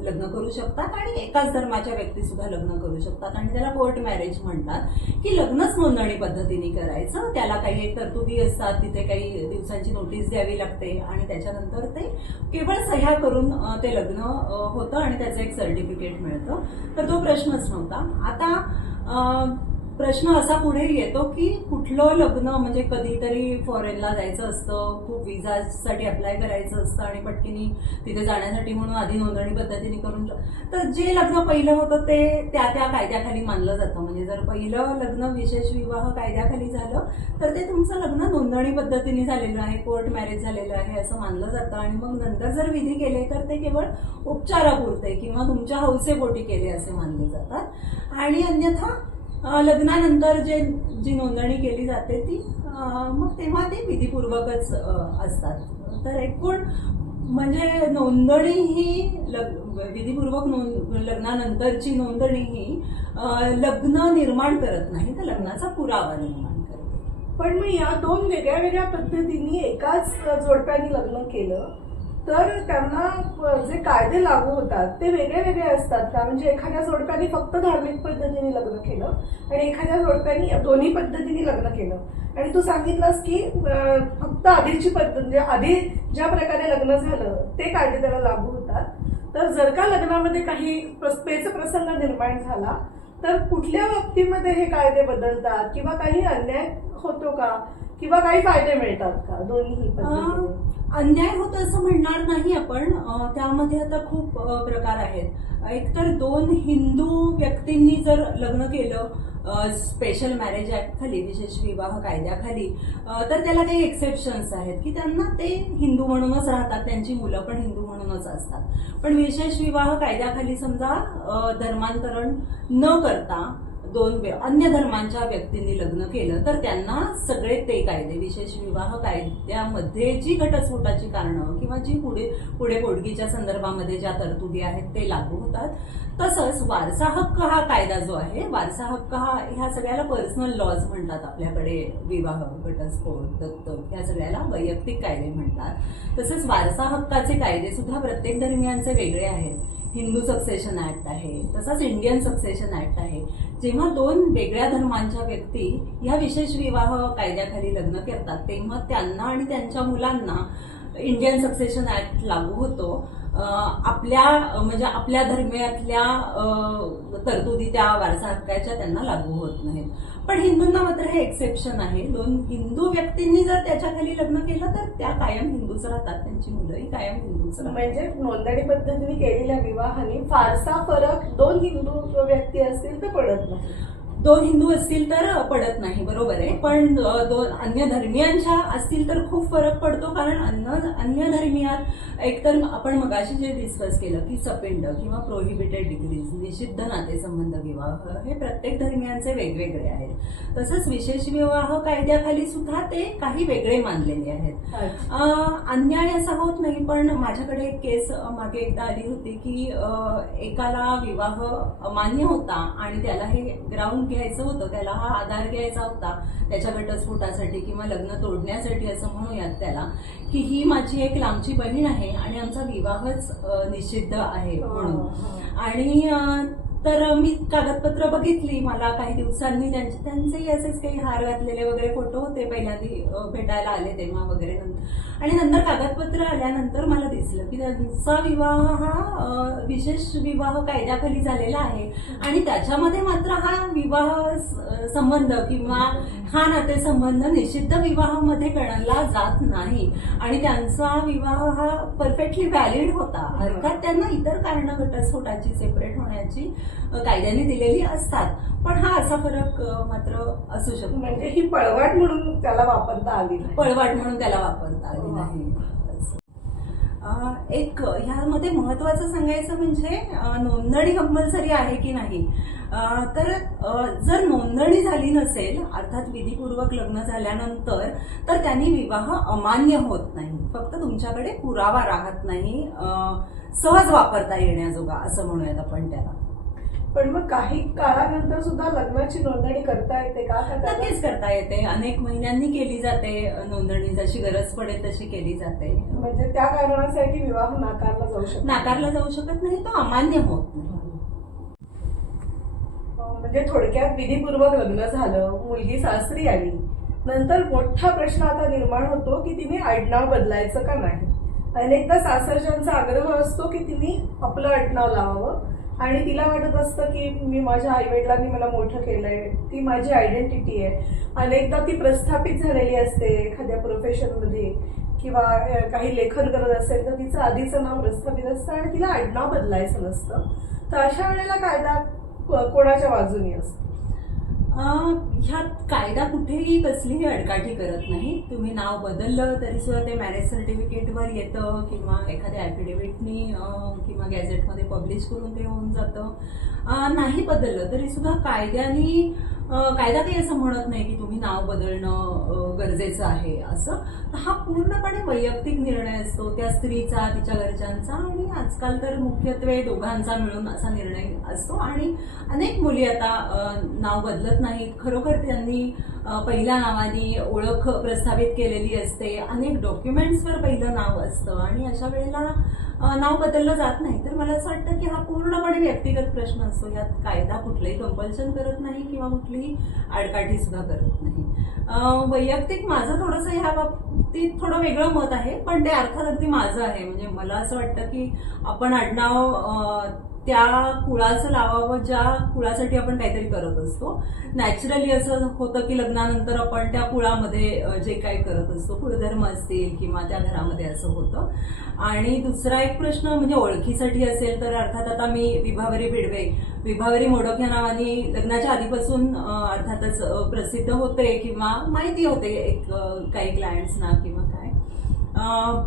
लग्न करू शकतात आणि एकाच धर्माच्या व्यक्ती सुद्धा लग्न करू शकतात आणि त्याला कोर्ट मॅरेज म्हणतात. की लग्नच नोंदणी पद्धतीने करायचं, त्याला काही एक तरतुदी असतात, तिथे काही दिवसांची नोटीस द्यावी लागते आणि त्याच्यानंतर ते केवळ सह्या करून ते लग्न होतं आणि त्याचं एक सर्टिफिकेट मिळतं. तर तो प्रश्नच नव्हता. आता प्रश्न असा पुढे येतो की कुठलं लग्न, म्हणजे कधीतरी फॉरेनला जायचं असतं, खूप विजासाठी अप्लाय करायचं असतं आणि पटकिनी तिथे जाण्यासाठी म्हणून आधी नोंदणी पद्धतीने करून, तर जे लग्न पहिलं होतं ते त्या कायद्याखाली मानलं जातं. म्हणजे जर पहिलं लग्न विशेष विवाह कायद्याखाली झालं तर ते तुमचं लग्न नोंदणी पद्धतीने झालेलं आहे, कोर्ट मॅरेज झालेलं आहे असं मानलं जातं. आणि मग नंतर जर विधी केले तर ते केवळ उपचारापुरते किंवा तुमच्या हौसेपोटी केले असे मानले जातात. आणि अन्यथा लग्नानंतर जी नोंदणी केली जाते ती मग तेव्हा ते विधीपूर्वकच असतात. तर एकूण म्हणजे नोंदणी ही विधीपूर्वक लग्नानंतरची नोंदणी ही लग्न निर्माण करत नाही, तर लग्नाचा पुरावा निर्माण करते. पण मग या दोन वेगळ्या वेगळ्या पद्धतीने एकाच जोडप्याने लग्न केलं तर त्यांना जे कायदे लागू होतात ते वेगळे वेगळे असतात का? म्हणजे एखाद्या जोडप्याने फक्त धार्मिक पद्धतीने लग्न केलं आणि एखाद्या जोडप्याने दोन्ही पद्धतीने लग्न केलं, आणि तू सांगितलंस की फक्त आधीची पद्धत, म्हणजे आधी ज्या प्रकारे लग्न झालं ते कायदे त्याला लागू होतात. तर जर का लग्नामध्ये काही पेच प्रसंग निर्माण झाला तर कुठल्या बाबतीमध्ये हे कायदे बदलतात किंवा काही अन्याय होतो का किंवा काही फायदे मिळतात का दोन्ही पद्धतीने? अन्याय होतो असं म्हणणार नाही आपण. त्यामध्ये आता खूप प्रकार आहेत. एकतर दोन हिंदू व्यक्तींनी जर लग्न केलं स्पेशल मॅरेज ऍक्ट खाली, विशेष विवाह कायद्याखाली, तर त्याला काही एक्सेप्शन्स आहेत की त्यांना ते हिंदू म्हणूनच राहतात, त्यांची मुलं पण हिंदू म्हणूनच असतात. पण विशेष विवाह कायद्याखाली समजा धर्मांतरण न करता दोन अन्य धर्मांच्या व्यक्तींनी लग्न केलं तर त्यांना सगळे ते कायदे, विशेष विवाह कायद्यामध्ये जी घटस्फोटाची कारणं किंवा जी पुढे पोटगीच्या संदर्भामध्ये ज्या तरतुदी आहेत ते लागू होतात. तसंच वारसा हक्क हा कायदा जो आहे, वारसा हक्क ह्या सगळ्याला पर्सनल लॉज म्हणतात आपल्याकडे. विवाह, घटस्फोट, दत्तक ह्या सगळ्याला वैयक्तिक कायदे म्हणतात. तसंच वारसा हक्काचे कायदे सुद्धा प्रत्येक धर्मियांचे वेगळे आहेत. हिंदू सक्सेशन ऍक्ट आहे, तसाच इंडियन सक्सेशन ऍक्ट आहे. जेव्हा दोन वेगळ्या धर्मांच्या व्यक्ती ह्या विशेष विवाह कायद्याखाली लग्न करतात तेव्हा त्यांना आणि त्यांच्या मुलांना इंडियन सक्सेशन ऍक्ट लागू होतो. आपल्या धर्मियातल्या तरतुदी त्या वारसा हक्काच्या त्यांना लागू होत नाहीत. पण हिंदूंना मात्र हे एक्सेप्शन आहे. दोन हिंदू व्यक्तींनी जर त्याच्याखाली लग्न केलं तर त्या कायम हिंदूच राहतात, त्यांची मुलंही कायम हिंदूच राहतात. म्हणजे नोंदणी पद्धतीने केलेल्या विवाहाने फारसा फरक दोन हिंदू व्यक्ती असतील तर पडत नाही. दोन हिंदू असतील तर पडत नाही, बरोबर आहे. पण दोन अन्य धर्मियांच्या असतील तर खूप फरक पडतो. कारण अन्य धर्मियात एकतर आपण मगाशी जे डिस्कस केलं की सपिंड किंवा प्रोहिबिटेड डिग्रीज, निषिद्ध नातेसंबंध विवाह, हे प्रत्येक धर्मियांचे वेगवेगळे आहेत. तसंच विशेष विवाह कायद्याखाली सुद्धा ते काही वेगळे मानलेले आहेत. अन्याय असा होत नाही. पण माझ्याकडे एक केस मागे एकदा आली होती की एकाला विवाह अमान्य होता आणि त्याला हे ग्राउंड घ्यायचं होतं, त्याला हा आधार घ्यायचा होता त्याच्या घटस्फोटासाठी किंवा लग्न तोडण्यासाठी असं म्हणूयात त्याला, की ही माझी एक लांबची बहीण आहे आणि आमचा विवाहच निषिद्ध आहे म्हणून. आणि तर मी कागदपत्र बघितली. मला काही दिवसांनी त्यांचेही असेच काही हार घातलेले वगैरे फोटो होते पहिल्यांदा भेटायला आले तेव्हा वगैरे. आणि नंतर कागदपत्र आल्यानंतर मला दिसलं की त्यांचा विवाह हा विशेष विवाह कायद्याखाली झालेला आहे आणि त्याच्यामध्ये मात्र हा विवाह संबंध किंवा हा नातेसंबंध निषिद्ध विवाहामध्ये गणला जात नाही आणि त्यांचा विवाह हा परफेक्टली व्हॅलिड होता. अर्थात त्यांना इतर कारणं घटस्फोटाची, सेपरेट होण्याची कायद्याने दिलेली असतात. पण हा असा फरक मात्र असू शकतो. म्हणजे ही पळवाट म्हणून त्याला वापरता आली नाही. पळवाट म्हणून त्याला वापरता आली नाही. एक ह्यामध्ये महत्वाचं सांगायचं म्हणजे नोंदणी कंपल्सरी आहे की नाही. तर जर नोंदणी झाली नसेल, अर्थात विधीपूर्वक लग्न झाल्यानंतर, तर त्यांनी विवाह अमान्य होत नाही. फक्त तुमच्याकडे पुरावा राहत नाही, सहज वापरता येण्याजोगा असं म्हणूयात आपण त्याला. पण मग काही काळानंतर सुद्धा लग्नाची नोंदणी करता येते का? नक्कीच करता येते. अनेक महिन्यांनी केली जाते नोंदणी, जशी गरज पडेल तशी केली जाते. म्हणजे त्या कारणासाठी विवाह नाकारला जाऊ शकत नाही, तो अमान्य होत नाही. म्हणजे थोडक्यात विधीपूर्वक लग्न झालं, मुलगी सासरी आली, नंतर मोठा प्रश्न आता निर्माण होतो की तिने आडनाव बदलायचं का नाही. अनेकदा सासरच्यांचा आग्रह असतो की तिने आपलं आडनाव लावावं आणि तिला वाटत असतं की मी माझ्या आईवडिलांनी मला मोठं केलंय, ती माझी आयडेंटिटी आहे. अनेकदा ती प्रस्थापित झालेली असते एखाद्या प्रोफेशनमध्ये किंवा काही लेखन करत असेल तर तिचं आधीचं नाव प्रस्थापित असतं आणि तिला आडनाव बदलायचं नसतं. तर अशा वेळेला कायदा कोणाच्या बाजूनी असतो? ह्यात कायदा कुठेही कसलीही अडकाठी करत नाही. तुम्ही नाव बदललं तरी सुद्धा ते मॅरेज सर्टिफिकेटवर येतं किंवा एखाद्या ॲफिडेव्हिटनी किंवा गॅझेटमध्ये पब्लिश करून ते होऊन जातं. नाही बदललं तरी सुद्धा कायदा काही असं म्हणत नाही की तुम्ही नाव बदलणं गरजेचं आहे असं. तर हा पूर्णपणे वैयक्तिक निर्णय असतो त्या स्त्रीचा, तिच्या घरच्यांचा आणि आजकाल तर मुख्यत्वे दोघांचा मिळून असा निर्णय असतो. आणि अनेक मुली आता नाव बदलत नाहीत. खरोखर त्यांनी पहिल्या नावाने ओळख प्रस्थापित केलेली असते. अनेक डॉक्युमेंट्सवर पहिलं नाव असतं आणि अशा वेळेला नाव बदललं जात नाही. तर मला असं वाटतं की हा पूर्णपणे व्यक्तिगत प्रश्न असतो. यात कायदा कुठलंही कंपल्शन करत नाही किंवा कुठलीही आडकाठी सुद्धा करत नाही. वैयक्तिक माझं थोडंसं ह्या बाबतीत थोडं वेगळं मत आहे, पण ते अर्थात अगदी माझं आहे. म्हणजे मला असं वाटतं की आपण आडनाव त्या कुळाचं लावावं ज्या कुळासाठी आपण काहीतरी करत असतो. नॅचरली असं होतं की लग्नानंतर आपण त्या कुळामध्ये जे काही करत असतो, कुळधर्म असतील किंवा त्या घरामध्ये असं होतं. आणि दुसरा एक प्रश्न म्हणजे ओळखीसाठी असेल तर अर्थात आता मी विभावरी मोडक या नावाने लग्नाच्या आधीपासून अर्थातच प्रसिद्ध होते किंवा माहिती होते काही क्लायंट्सना किंवा काय.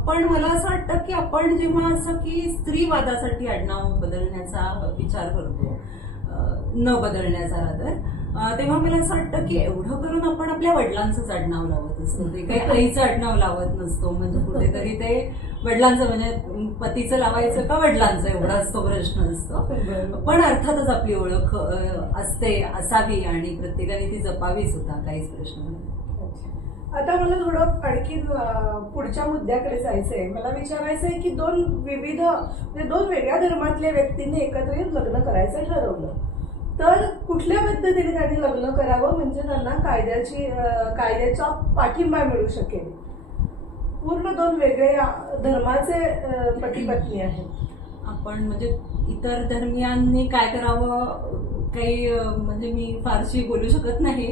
पण मला असं वाटतं की आपण जेव्हा असं की स्त्रीवादासाठी आडनाव बदलण्याचा विचार करतो, न बदलण्याचा रादर, तेव्हा मला असं वाटतं की एवढं करून आपण आपल्या वडिलांचंच आडनाव लावत असतो. ते काही आईचं आडनाव लावत नसतो. म्हणजे कुठेतरी ते वडिलांचं म्हणजे पतीचं लावायचं का वडिलांचं एवढाच तो प्रश्न असतो. पण अर्थातच आपली ओळख असते, असावी आणि प्रत्येकाने ती जपावी सुद्धा, काहीच प्रश्न नाही. आता मला थोडं आणखी पुढच्या मुद्द्याकडे जायचंय. मला विचारायचंय की दोन वेगळ्या धर्मातल्या व्यक्तींनी एकत्र येऊन लग्न करायचं ठरवलं तर कुठल्या पद्धतीने त्यांनी लग्न करावं म्हणजे त्यांना कायद्याचा पाठिंबा मिळू शकेल? पूर्ण दोन वेगळ्या धर्माचे पती पत्नी आहेत. आपण म्हणजे इतर धर्मियांनी काय करावं काही म्हणजे मी फारशी बोलू शकत नाही.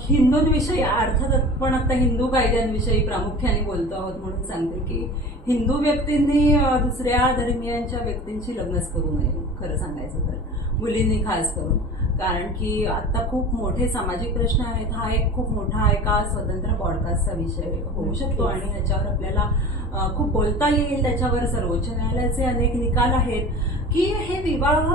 हिंदूंविषयी अर्थात आपण आता हिंदू कायद्यांविषयी प्रामुख्याने बोलतो आहोत म्हणून सांगते की हिंदू व्यक्तींनी दुसऱ्या धर्मियांच्या व्यक्तींशी लग्नच करू नये, खरं सांगायचं तर मुलींनी खास करून. कारण की आता खूप मोठे सामाजिक प्रश्न आहेत. हा एक खूप मोठा एका स्वतंत्र पॉडकास्टचा विषय होऊ शकतो आणि ह्याच्यावर आपल्याला खूप बोलता येईल. त्याच्यावर सर्वोच्च न्यायालयाचे अनेक निकाल आहेत की हे विवाह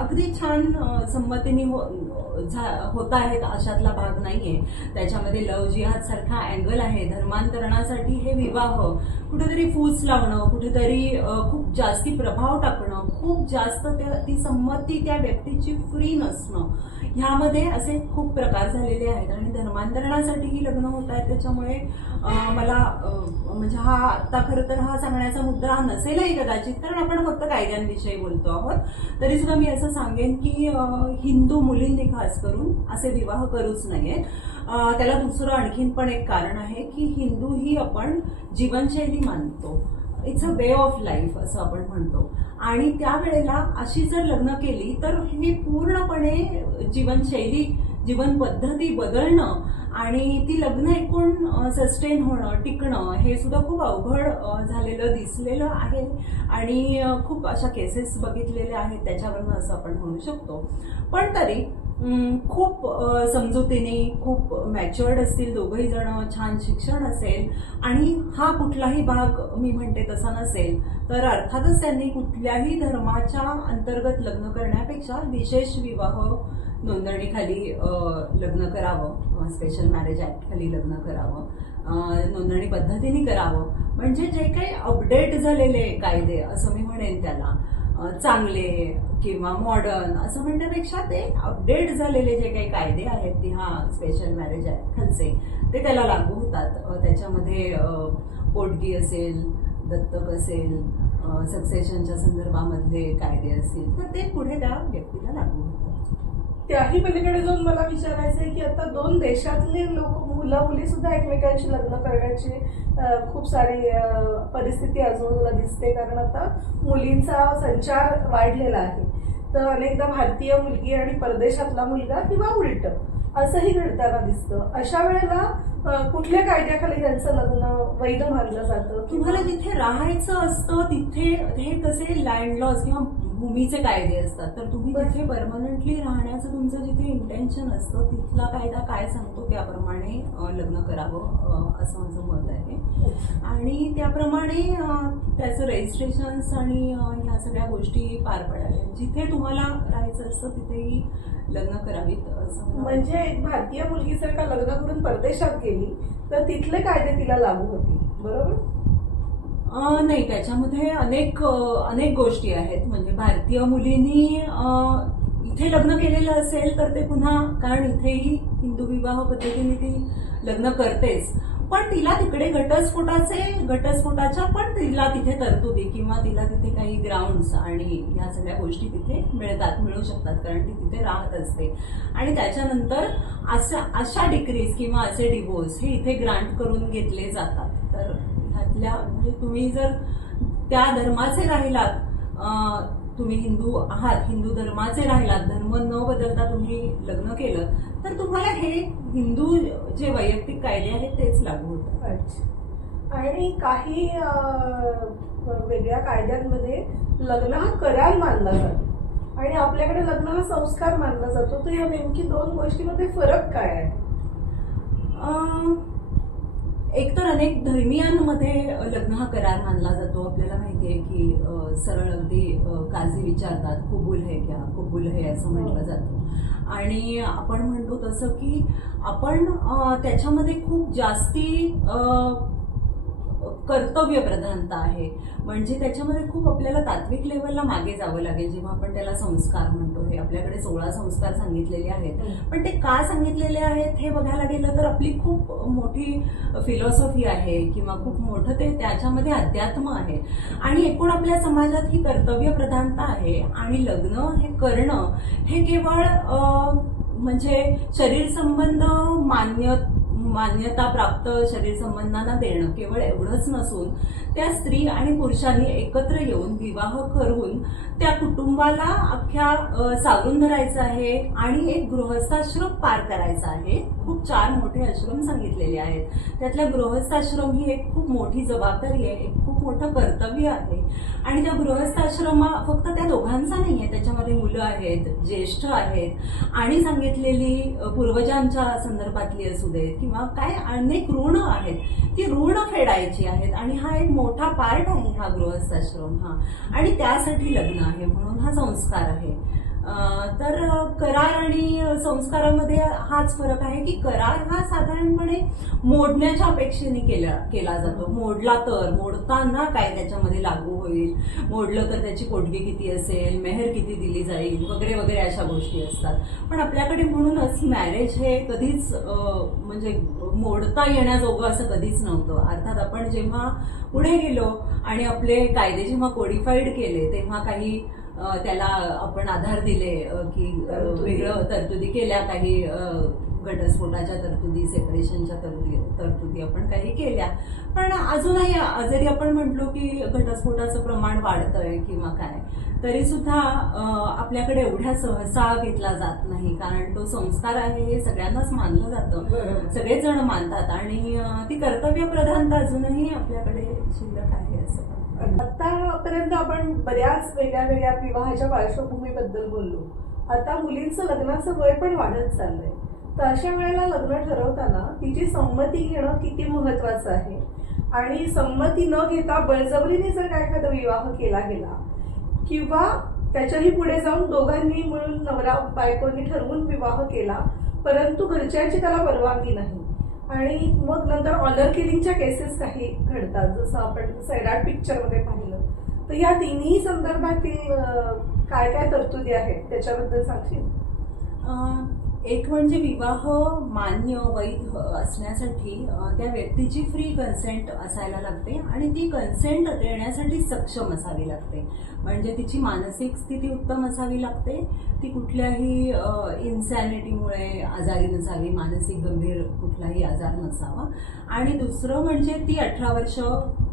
अगदी छान संमतीने होत आहेत अशातला भाग नाहीये. त्याच्यामध्ये लव्ह जिहाद सारखा अँगल आहे. धर्मांतरणासाठी हे विवाह कुठेतरी फूस लावणं, कुठेतरी खूप जास्ती प्रभाव टाकणं, खूप जास्त ती संमती त्या व्यक्तीची फ्री नसणं, ह्यामध्ये असे खूप प्रकार झालेले आहेत. आणि धर्मांतरणासाठीही लग्न होत आहेत. त्याच्यामुळे मला म्हणजे हा आता खरं तर हा सांगण्याचा मुद्दा नसेलही कदाचित, कारण आपण फक्त कायद्यांविषयी बोलतो आहोत. तरी सुद्धा मी असं सांगेन की हिंदू मुलींनी खास करून असे विवाह करूच नयेत. त्याला दुसरं आणखीन पण एक कारण आहे की हिंदू ही आपण जीवनशैली मानतो. It's a way of life असं आपण म्हणतो. आणि त्यावेळेला अशी जर लग्न केली तर ही पूर्णपणे जीवनशैली, जीवन पद्धती बदलणं आणि ती लग्न एकूण सस्टेन होणं, टिकणं हे सुद्धा खूप अवघड झालेलं दिसलेलं आहे. आणि खूप अशा केसेस बघितलेल्या आहेत. त्याच्यावरनं असं आपण म्हणू शकतो. पण तरी खूप समजुतीने, खूप मॅच्युअर्ड असतील दोघंही जण, छान शिक्षण असेल आणि हा कुठलाही भाग मी म्हणते तसा नसेल तर अर्थातच त्यांनी कुठल्याही धर्माच्या अंतर्गत लग्न करण्यापेक्षा विशेष विवाह नोंदणीखाली लग्न करावं, स्पेशल मॅरेज ऍक्ट खाली लग्न करावं, नोंदणी पद्धतीने करावं. म्हणजे जे काही अपडेट झालेले कायदे असं मी म्हणेन त्याला, चांगले किंवा मॉडर्न असं म्हणण्यापेक्षा ते अपडेट झालेले जे काही कायदे आहेत ते हा स्पेशल मॅरेज ऍक्ट खालचे ते त्याला लागू होतात. त्याच्यामध्ये पोटगी असेल, दत्तक असेल, सक्सेशनच्या संदर्भामधले कायदे असतील तर ते पुढे त्या व्यक्तीला लागू होतात. ओके. आता मला एक सांगा की आता आपण जे काही लग्न कार्य करतो, लग्न कार्य करताना आपण जे काही नियम पाळतो, त्याही पलीकडे जाऊन मला विचारायचं आहे की आता दोन देशातले लोक मुलं मुली सुद्धा एकमेकांशी लग्न करण्याची खूप सारी परिस्थिती आजूबाजूला दिसते, कारण आता मुलींचा संचार वाढलेला आहे. तर अनेकदा भारतीय मुलगी आणि परदेशातला मुलगा किंवा उलट असंही घडताना दिसतं. अशा वेळेला कुठल्या कायद्याखाली त्यांचं लग्न वैध मानलं जातं? तुम्हाला जिथे राहायचं असतं तिथे हे कसे लँड लॉज किंवा भूमीचे कायदे असतात, तर तुम्ही जिथे परमनंटली राहण्याचं तुमचं जिथे इंटेन्शन असतं तिथला कायदा काय सांगतो त्याप्रमाणे लग्न करावं असं माझं मत आहे. आणि त्याप्रमाणे त्याचं रजिस्ट्रेशन्स आणि ह्या सगळ्या गोष्टी पार पडाव्या. जिथे तुम्हाला राहायचं असतं तिथेही लग्न करावीत असं. म्हणजे एक भारतीय मुलगी जर का लग्न करून परदेशात गेली तर तिथले कायदे तिला लागू होतील, बरोबर? नाही, त्याच्यामध्ये अनेक गोष्टी आहेत. म्हणजे भारतीय मुलींनी इथे लग्न केलेलं असेल तर ते पुन्हा, कारण इथेही हिंदू विवाह पद्धतीने ती लग्न करतेच, पण तिला तिकडे घटस्फोटाच्या पण तिला तिथे तरतुदी किंवा तिला तिथे काही ग्राउंड्स आणि ह्या सगळ्या गोष्टी तिथे मिळू शकतात, कारण ती तिथे राहत असते. आणि त्याच्यानंतर अशा डिक्रीज किंवा असे डिवोर्स हे इथे ग्रांट करून घेतले जातात. तर ह्यातल्या म्हणजे तुम्ही जर त्या धर्माचे राहिलात, तुम्ही हिंदू आहात, हिंदू धर्माचे राहिलात, धर्म न बदलता तुम्ही लग्न केलं तर तुम्हाला हे हिंदू जे वैयक्तिक कायदे आहेत तेच लागू होतात. अच्छा. आणि काही वेगळ्या कायद्यांमध्ये लग्न हा करार मानला जातो आणि आपल्याकडे लग्नाला संस्कार मानला जातो. तर ह्या नेमकी दोन गोष्टीमध्ये फरक काय आहे? एकतर अनेक धर्मियांमध्ये लग्न हा करार मानला जातो. आपल्याला माहितीये की सरळ अगदी काझी विचारतात, कबूल है क्या, कबूल है असं म्हटलं जातं. आणि आपण म्हणतो तसं की आपण त्याच्यामध्ये खूप जास्ती कर्तव्य प्रधानता आहे. म्हणजे त्याच्यामध्ये खूप आपल्याला तात्विक लेवलला मागे जावं लागेल जेव्हा आपण त्याला संस्कार म्हणतो. हे आपल्याकडे 16 संस्कार सांगितलेले आहेत, पण ते का सांगितलेले आहेत हे बघायला गेलं तर आपली खूप मोठी फिलॉसॉफी आहे किंवा खूप मोठं ते त्याच्यामध्ये अध्यात्म आहे. आणि एकूण आपल्या समाजात ही कर्तव्य प्रधानता आहे. आणि लग्न हे करणं हे केवळ म्हणजे शरीर संबंध मान्यता प्राप्त शरीर संबंधांना देणं केवळ एवढंच नसून त्या स्त्री आणि पुरुषांनी एकत्र येऊन विवाह करून त्या कुटुंबाला अख्ख्या सावरून धरायचं आहे आणि एक गृहस्थाश्रम पार करायचा आहे. खूप 4 मोठे आश्रम सांगितलेले आहेत. त्यातल्या गृहस्थाश्रम ही एक खूप मोठी जबाबदारी आहे, एक खूप मोठं कर्तव्य आहे. आणि त्या गृहस्थाश्रमा फक्त त्या दोघांचा नाही आहे, त्याच्यामध्ये मुलं आहेत, ज्येष्ठ आहेत आणि सांगितलेली पूर्वजांच्या संदर्भातली असू देत किंवा काय अनेक ऋण आहेत, ती ऋण फेडायची आहेत. आणि हा एक मोठा पार्ट आहे हा गृहस्थाश्रम हा. आणि त्यासाठी लग्न आहे, म्हणून हा संस्कार आहे. तर करार आणि संस्कारामध्ये हाच फरक आहे की करार हा साधारणपणे मोडण्याच्या अपेक्षेने केला जातो. मोडताना काय त्याच्यामध्ये लागू होईल, मोडलं तर त्याची पोटगी किती असेल, मेहर किती दिली जाईल वगैरे वगैरे अशा गोष्टी असतात. पण आपल्याकडे म्हणूनच मॅरेज हे कधीच म्हणजे मोडता येण्याजोगं असं कधीच नव्हतं. अर्थात आपण जेव्हा पुढे गेलो आणि आपले कायदे जेव्हा कोडिफाईड केले तेव्हा काही त्याला आपण आधार दिले की वेगळं तरतुदी केल्या, काही घटस्फोटाच्या तरतुदी, सेपरेशनच्या तरतुदी आपण काही केल्या. पण अजूनही जरी आपण म्हटलो की घटस्फोटाचं प्रमाण वाढतंय किंवा काय, तरी सुद्धा आपल्याकडे एवढ्या सहसा घेतला जात नाही, कारण तो संस्कार आहे हे सगळ्यांनाच मानलं जातं, सगळेच जण मानतात आणि ती कर्तव्य प्रधानता अजूनही आपल्याकडे शिल्लक आहे असं. आतापर्यंत आपण बऱ्याच वेगळ्या विवाहाच्या पार्श्वभूमीबद्दल बोललो. आता मुलींचं लग्नाचं वय पण वाढत चाललंय. तर अशा वेळेला लग्न ठरवताना तिची संमती घेणं किती महत्वाचं आहे. आणि संमती न घेता बळजबरीने जर काय एखादा विवाह केला गेला किंवा त्याच्याही पुढे जाऊन दोघांनी मिळून नवरा बायकोनी ठरवून विवाह केला परंतु घरच्यांची त्याला परवानगी नाही आणि मग नंतर ऑनर किलिंगच्या केसेस काही घडतात, जसं आपण सैराट पिक्चरमध्ये पाहिलं. तर या तिन्ही संदर्भातील काय काय तरतुदी आहेत त्याच्याबद्दल सांगशील? एक म्हणजे विवाह मान्य वैध असण्यासाठी त्या व्यक्तीची फ्री कन्सेंट असायला लागते आणि ती कन्सेंट देण्यासाठी सक्षम असावी लागते. म्हणजे तिची मानसिक स्थिती उत्तम असावी लागते, ती कुठल्याही इन्सॅनिटीमुळे आजारी नसावी, मानसिक गंभीर कुठलाही आजार नसावा. आणि दुसरं म्हणजे ती 18 वर्ष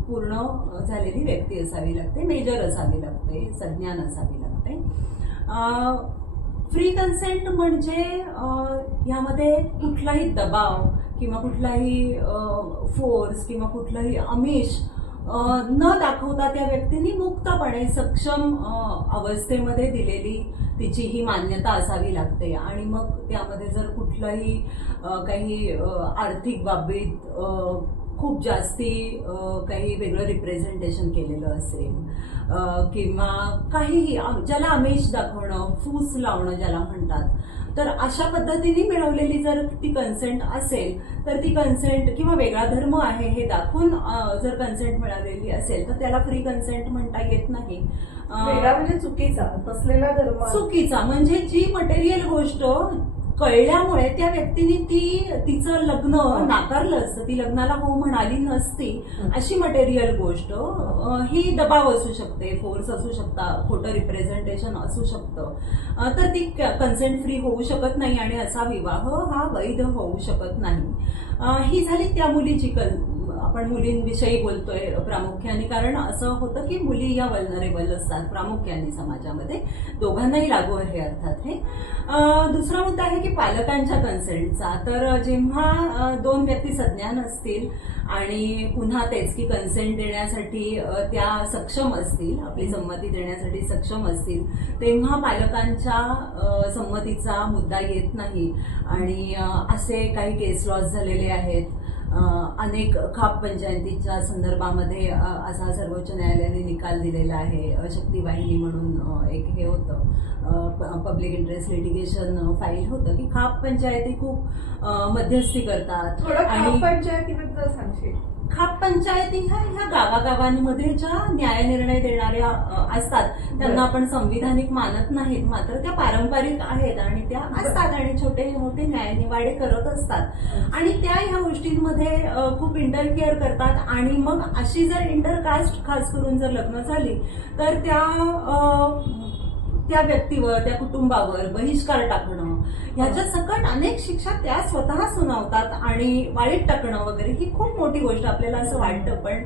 पूर्ण झालेली व्यक्ती असावी लागते, मेजर असावी लागते, संज्ञान असावी लागते. फ्री कन्सेंट म्हणजे ह्यामध्ये कुठलाही दबाव किंवा कुठलाही फोर्स किंवा कुठलाही आमिष न दाखवता त्या व्यक्तीने मुक्तपणे सक्षम अवस्थेमध्ये दिलेली तिची ही मान्यता असावी लागते. आणि मग त्यामध्ये जर कुठलाही काही आर्थिक बाबतीत खूप जास्ती काही वेगळं रिप्रेझेंटेशन केलेलं असेल किंवा काहीही ज्याला आमिष दाखवणं, फूस लावणं ज्याला म्हणतात, तर अशा पद्धतीने मिळवलेली जर ती कन्सेंट असेल तर ती कन्सेंट किंवा वेगळा धर्म आहे हे दाखवून जर कन्सेंट मिळालेली असेल तर त्याला फ्री कन्सेंट म्हणता येत नाही. वेगळा म्हणजे चुकीचा, नसलेला धर्म. चुकीचा म्हणजे जी मटेरियल गोष्ट कळल्यामुळे त्या व्यक्तीने तिचं लग्न नाकारलं असतं, ती लग्नाला हो म्हणाली नसती, अशी मटेरियल गोष्ट ही दबाव असू शकते, फोर्स असू शकता, खोटं रिप्रेझेंटेशन असू शकतं, तर ती कन्सेंट फ्री होऊ शकत नाही आणि असा विवाह हा वैध होऊ शकत नाही. ही झाली त्या मुलीची आपण मुलींविषयी बोलतोय प्रामुख्याने, कारण असं होतं की मुली या वल्नरेबल असतात प्रामुख्याने समाजामध्ये, दोघांनाही लागू आहे अर्थात हे. दुसरा मुद्दा आहे की पालकांच्या कन्सेंटचा. तर जेव्हा दोन व्यक्ती संज्ञान असतील आणि पुन्हा तेच की कन्सेंट देण्यासाठी त्या सक्षम असतील, आपली संमती देण्यासाठी सक्षम असतील, तेव्हा पालकांच्या संमतीचा मुद्दा येत नाही. आणि असे काही केस लॉस झालेले आहेत. अनेक खाप पंचायतीच्या संदर्भामध्ये असा सर्वोच्च न्यायालयाने निकाल दिलेला आहे. शक्ती वाहिनी म्हणून एक हे होतं, पब्लिक इंटरेस्ट लिटिगेशन फाईल होतं की खाप पंचायती खूप मध्यस्थी करतात. आणि पंचायतीबद्दल सांगशील? खाप पंचायती ह्या गावागावांमध्ये ज्या न्यायनिर्णय देणाऱ्या असतात त्यांना आपण संविधानिक मानत नाहीत, मात्र त्या पारंपरिक आहेत आणि त्या असतात आणि छोटे मोठे न्यायनिवाडे करत असतात आणि त्या ह्या गोष्टींमध्ये खूप इंटरफिअर करतात. आणि मग अशी जर इंटरकास्ट खास करून जर लग्न झाली तर त्या व्यक्तीवर, त्या कुटुंबावर बहिष्कार टाकणं, ह्याच्या सकट अनेक शिक्षा त्या स्वतः सुनावतात आणि वाळीत टाकणं वगैरे ही खूप मोठी गोष्ट आपल्याला असं वाटतं, पण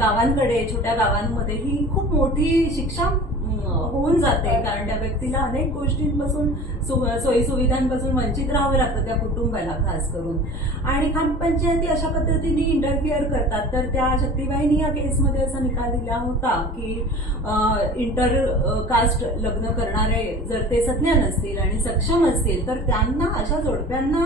गावांकडे, छोट्या गावांमध्ये ही खूप मोठी शिक्षा होऊन जाते, कारण त्या व्यक्तीला अनेक गोष्टींपासून, सोयीसुविधांपासून वंचित राहावं लागतं त्या कुटुंबाला खास करून. आणि ग्रामपंचायती अशा पद्धतीने इंटरफिअर करतात. तर त्या शक्तीबाईंनी या केसमध्ये असा निकाल दिला होता की इंटरकास्ट लग्न करणारे जर ते संज्ञान असतील आणि सक्षम असतील तर त्यांना, अशा जोडप्यांना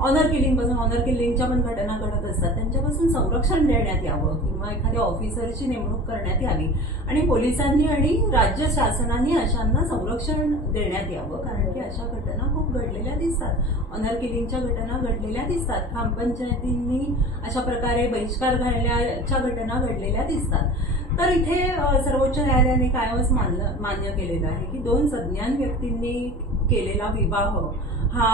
ऑनर किलिंगपासून, ऑनर किलिंगच्या पण घटना घडत असतात, त्यांच्यापासून संरक्षण देण्यात यावं किंवा एखाद्या ऑफिसरची नेमणूक करण्यात यावी आणि पोलिसांनी आणि राज्य शासनाने अशांना संरक्षण देण्यात यावं, कारण की अशा घटना खूप घडलेल्या दिसतात, ऑनर किलिंगच्या घटना घडलेल्या दिसतात, ग्रामपंचायतींनी अशा प्रकारे बहिष्कार घालण्याच्या घटना घडलेल्या दिसतात. तर इथे सर्वोच्च न्यायालयाने कायमच मान्य केलेलं आहे की दोन संज्ञान व्यक्तींनी केलेला विवाह हा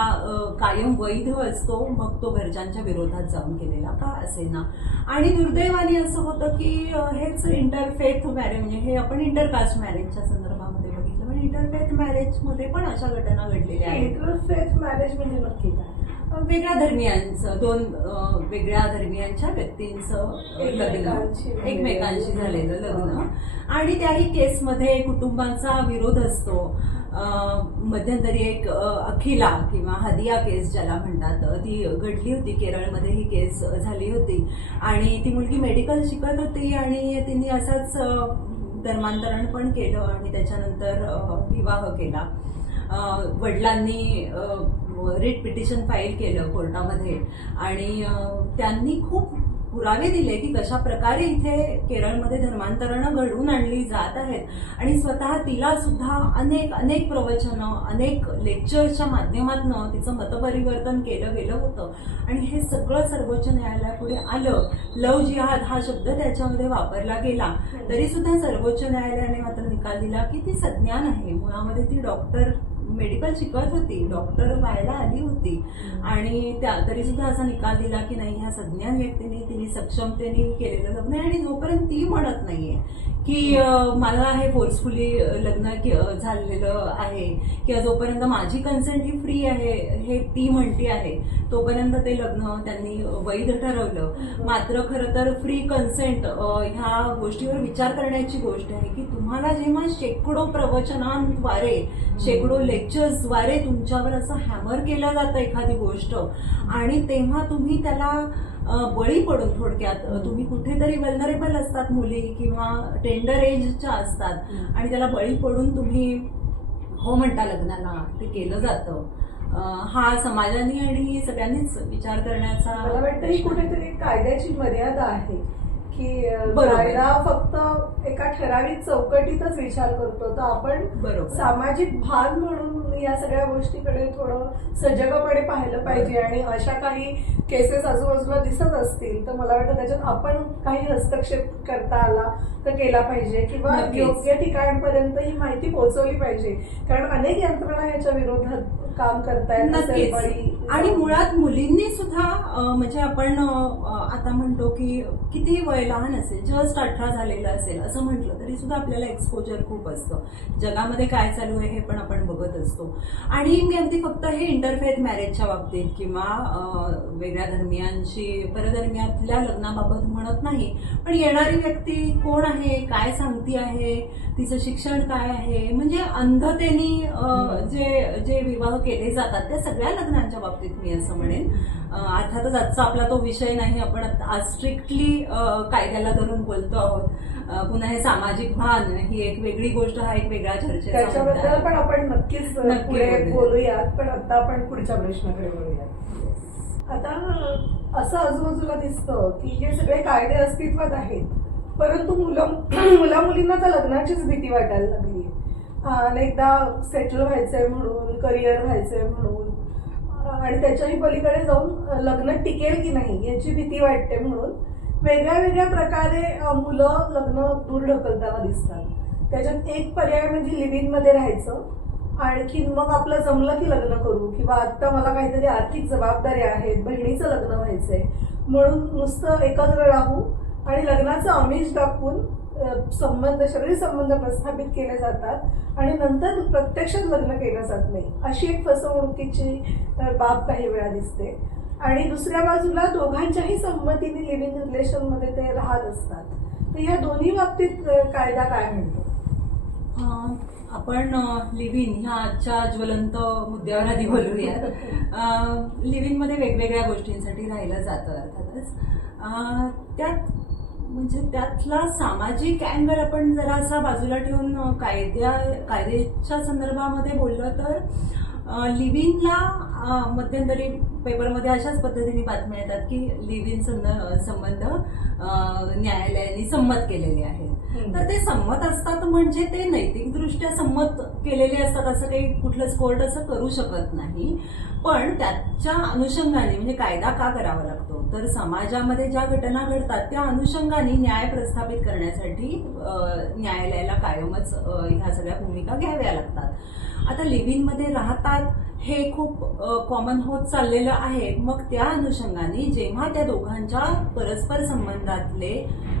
कायम वैध असतो, मग तो घरच्यांच्या विरोधात जाऊन केलेला का असेना. आणि दुर्दैवाने असं होतं की हेच इंटरफेथ मॅरेज, म्हणजे हे आपण इंटरकास्ट मॅरेजच्या संदर्भामध्ये बघितलं, पण इंटरफेथ मॅरेजमध्ये पण अशा घटना घडलेल्या आहेत. इंटरफेथ मॅरेज म्हणजे नक्की काय? वेगळ्या धर्मियांचं, दोन वेगळ्या धर्मियांच्या व्यक्तींचं लग्न, एकमेकांशी झालेलं लग्न, आणि त्याही केसमध्ये कुटुंबांचा विरोध असतो. मध्यंतरी एक अखिला किंवा हदिया केस ज्याला म्हणतात, ती घडली होती केरळमध्ये, ही केस झाली होती आणि ती मुलगी मेडिकल शिकत होती आणि तिने असंच धर्मांतरण पण केलं आणि त्याच्यानंतर विवाह केला. वडिलांनी रिट पिटिशन फाईल केलं कोर्टामध्ये आणि त्यांनी खूप पुरावे दिले की कशा प्रकारे इथे केरळमध्ये धर्मांतरणं घडवून आणली जात आहेत आणि स्वतः तिला सुद्धा अनेक प्रवचनं, अनेक लेक्चर्सच्या माध्यमातून तिचं मतपरिवर्तन केलं गेलं होतं आणि हे सगळं सर्वोच्च न्यायालयापुढे आलं. लव जिहाद हा शब्द त्याच्यामध्ये वापरला गेला, तरी सुद्धा सर्वोच्च न्यायालयाने मात्र निकाल दिला की ती संज्ञान आहे, मुळामध्ये ती डॉक्टर मेडिकल शिकत होती, डॉक्टर व्हायला आली होती आणि तरी सुद्धा असा निकाल दिला की नाही, ह्या सज्ञान व्यक्तीने तिने सक्षमतेने केलेलं लग्न आहे आणि जोपर्यंत ती म्हणत नाहीये की मला हे फोर्सफुली लग्न झालेलं आहे किंवा जोपर्यंत माझी कन्सेंट ही फ्री आहे हे ती म्हणती आहे तोपर्यंत ते लग्न त्यांनी वैध ठरवलं. मात्र खरं तर फ्री कन्सेंट ह्या गोष्टीवर विचार करण्याची गोष्ट आहे की तुम्हाला जेव्हा शेकडो प्रवचनांद्वारे शेकडो लेक्चर्सद्वारे तुमच्यावर असं हॅमर केलं जातं एखादी गोष्ट आणि तेव्हा तुम्ही त्याला बळी पडून, थोडक्यात तुम्ही कुठेतरी वेलनरेबल असतात, मुली किंवा टेंडर एजच्या असतात आणि त्याला बळी पडून तुम्ही हो म्हणता लग्नाला, ते केलं जातं. हा समाजाने आणि सगळ्यांनीच विचार करण्याचा, मला वाटतं ही कुठेतरी कायद्याची मर्यादा आहे की बरोबर. कायदा फक्त एका ठराविक चौकटीतच विचार करतो, तर आपण बरोबर. सामाजिक भान म्हणून या सगळ्या गोष्टीकडे थोडं सजगपणे पाहिलं पाहिजे. आणि अशा काही केसेस आजूबाजूला दिसत असतील तर मला वाटतं त्याच्यात आपण काही हस्तक्षेप करता आला तर केला पाहिजे किंवा नक्कीच. योग्य ठिकाणांपर्यंत ही माहिती पोहोचवली पाहिजे, कारण अनेक यंत्रणा याच्या विरोधात काम करतायत. नक्कीच. आणि मुळात मुलींनी सुद्धा म्हणजे आपण आता म्हणतो की किती वय लहान असेल, जस्ट 18 झालेलं असेल असं म्हटलं तरी सुद्धा आपल्याला एक्सपोजर खूप असतं. जगामध्ये काय चालू आहे हे पण आपण बघत असतो. आणि मी अगदी फक्त हे इंटरफेथ मॅरेजच्या बाबतीत किंवा वेगळ्या धर्मियांशी परधर्मियातल्या लग्नाबाबत म्हणत नाही, पण येणारी व्यक्ती कोण आहे, काय सांगती आहे, तिचं शिक्षण काय आहे, म्हणजे अंधतेने जे विवाह केले जातात त्या सगळ्या लग्नांच्या बाबतीत मी असं म्हणेन. अर्थातच आजचा आपला तो विषय नाही, आपण आज स्ट्रिक्टली कायद्याला धरून बोलतो आहोत. पुन्हा हे सामाजिक भान ही एक वेगळी गोष्ट, हा एक वेगळा चर्चेचा मुद्दा त्याच्याबद्दल आहे. पण आपण नक्कीच पुढे बोलूयात, पण आता आपण पुढच्या प्रश्नाकडे बोलूयात. आता असं आजूबाजूला दिसतं की हे सगळे कायदे अस्तित्वात आहेत, परंतु मुला मुलींना तर लग्नाचीच भीती वाटायला लागली. अनेकदा सेटल व्हायचंय म्हणून, करिअर व्हायचंय म्हणून आणि त्याच्याही पलीकडे जाऊन लग्न टिकेल की नाही याची भीती वाटते म्हणून वेगळ्या वेगळ्या प्रकारे मुलं लग्न दूर ढकलताना दिसतात. त्याच्यात एक पर्याय म्हणजे लिव्ह इन मध्ये राहायचं, आणखी मग आपलं जमलं की लग्न करू, किंवा आता मला काहीतरी आर्थिक जबाबदाऱ्या आहेत, बहिणीचं लग्न व्हायचंय म्हणून नुसतं एकत्र राहू आणि लग्नाचं आमिष दाखवून संबंध, शरीर संबंध प्रस्थापित केले जातात आणि नंतर प्रत्यक्षात लग्न केलं जात नाही. अशी एक फसवणुकीची बाब काही वेळा दिसते. आणि दुसऱ्या बाजूला दोघांच्याही संमतीने लिव्ह इन रिलेशन मध्ये ते राहत असतात. तर या दोन्ही बाबतीत कायदा काय म्हणतो? आपण लिव्ह इन ह्या आजच्या ज्वलंत मुद्द्यावर आधी बोलूयात. लिव्ह इन मध्ये वेगवेगळ्या गोष्टींसाठी राहिलं जातं अर्थातच. त्यात म्हणजे त्यातला सामाजिक अँगल आपण जरा असा बाजूला ठेवून कायद्याच्या संदर्भामध्ये बोललं तर लिव्ह इनला मध्यंतरी पेपरमध्ये अशाच पद्धतीने बातम्या येतात की लिव्ह इन संबंध न्यायालयाने संमत केलेले आहेत. तर ते संमत असतात म्हणजे ते नैतिकदृष्ट्या संमत केलेले असतात असं काही कुठलंच कोर्ट असं करू शकत नाही. पण त्याच्या अनुषंगाने म्हणजे कायदा का करावा लागतो तर समाजामध्ये ज्या घटना घडतात त्या अनुषंगाने न्याय प्रस्थापित करण्यासाठी न्यायालयाला कायमच ह्या सगळ्या भूमिका घ्याव्या लागतात. आता लिव्ह इन मध्ये राहतात हे खूप कॉमन होत चाललेलं आहे. मग त्या अनुषंगाने जेव्हा त्या दोघांच्या परस्पर संबंधातले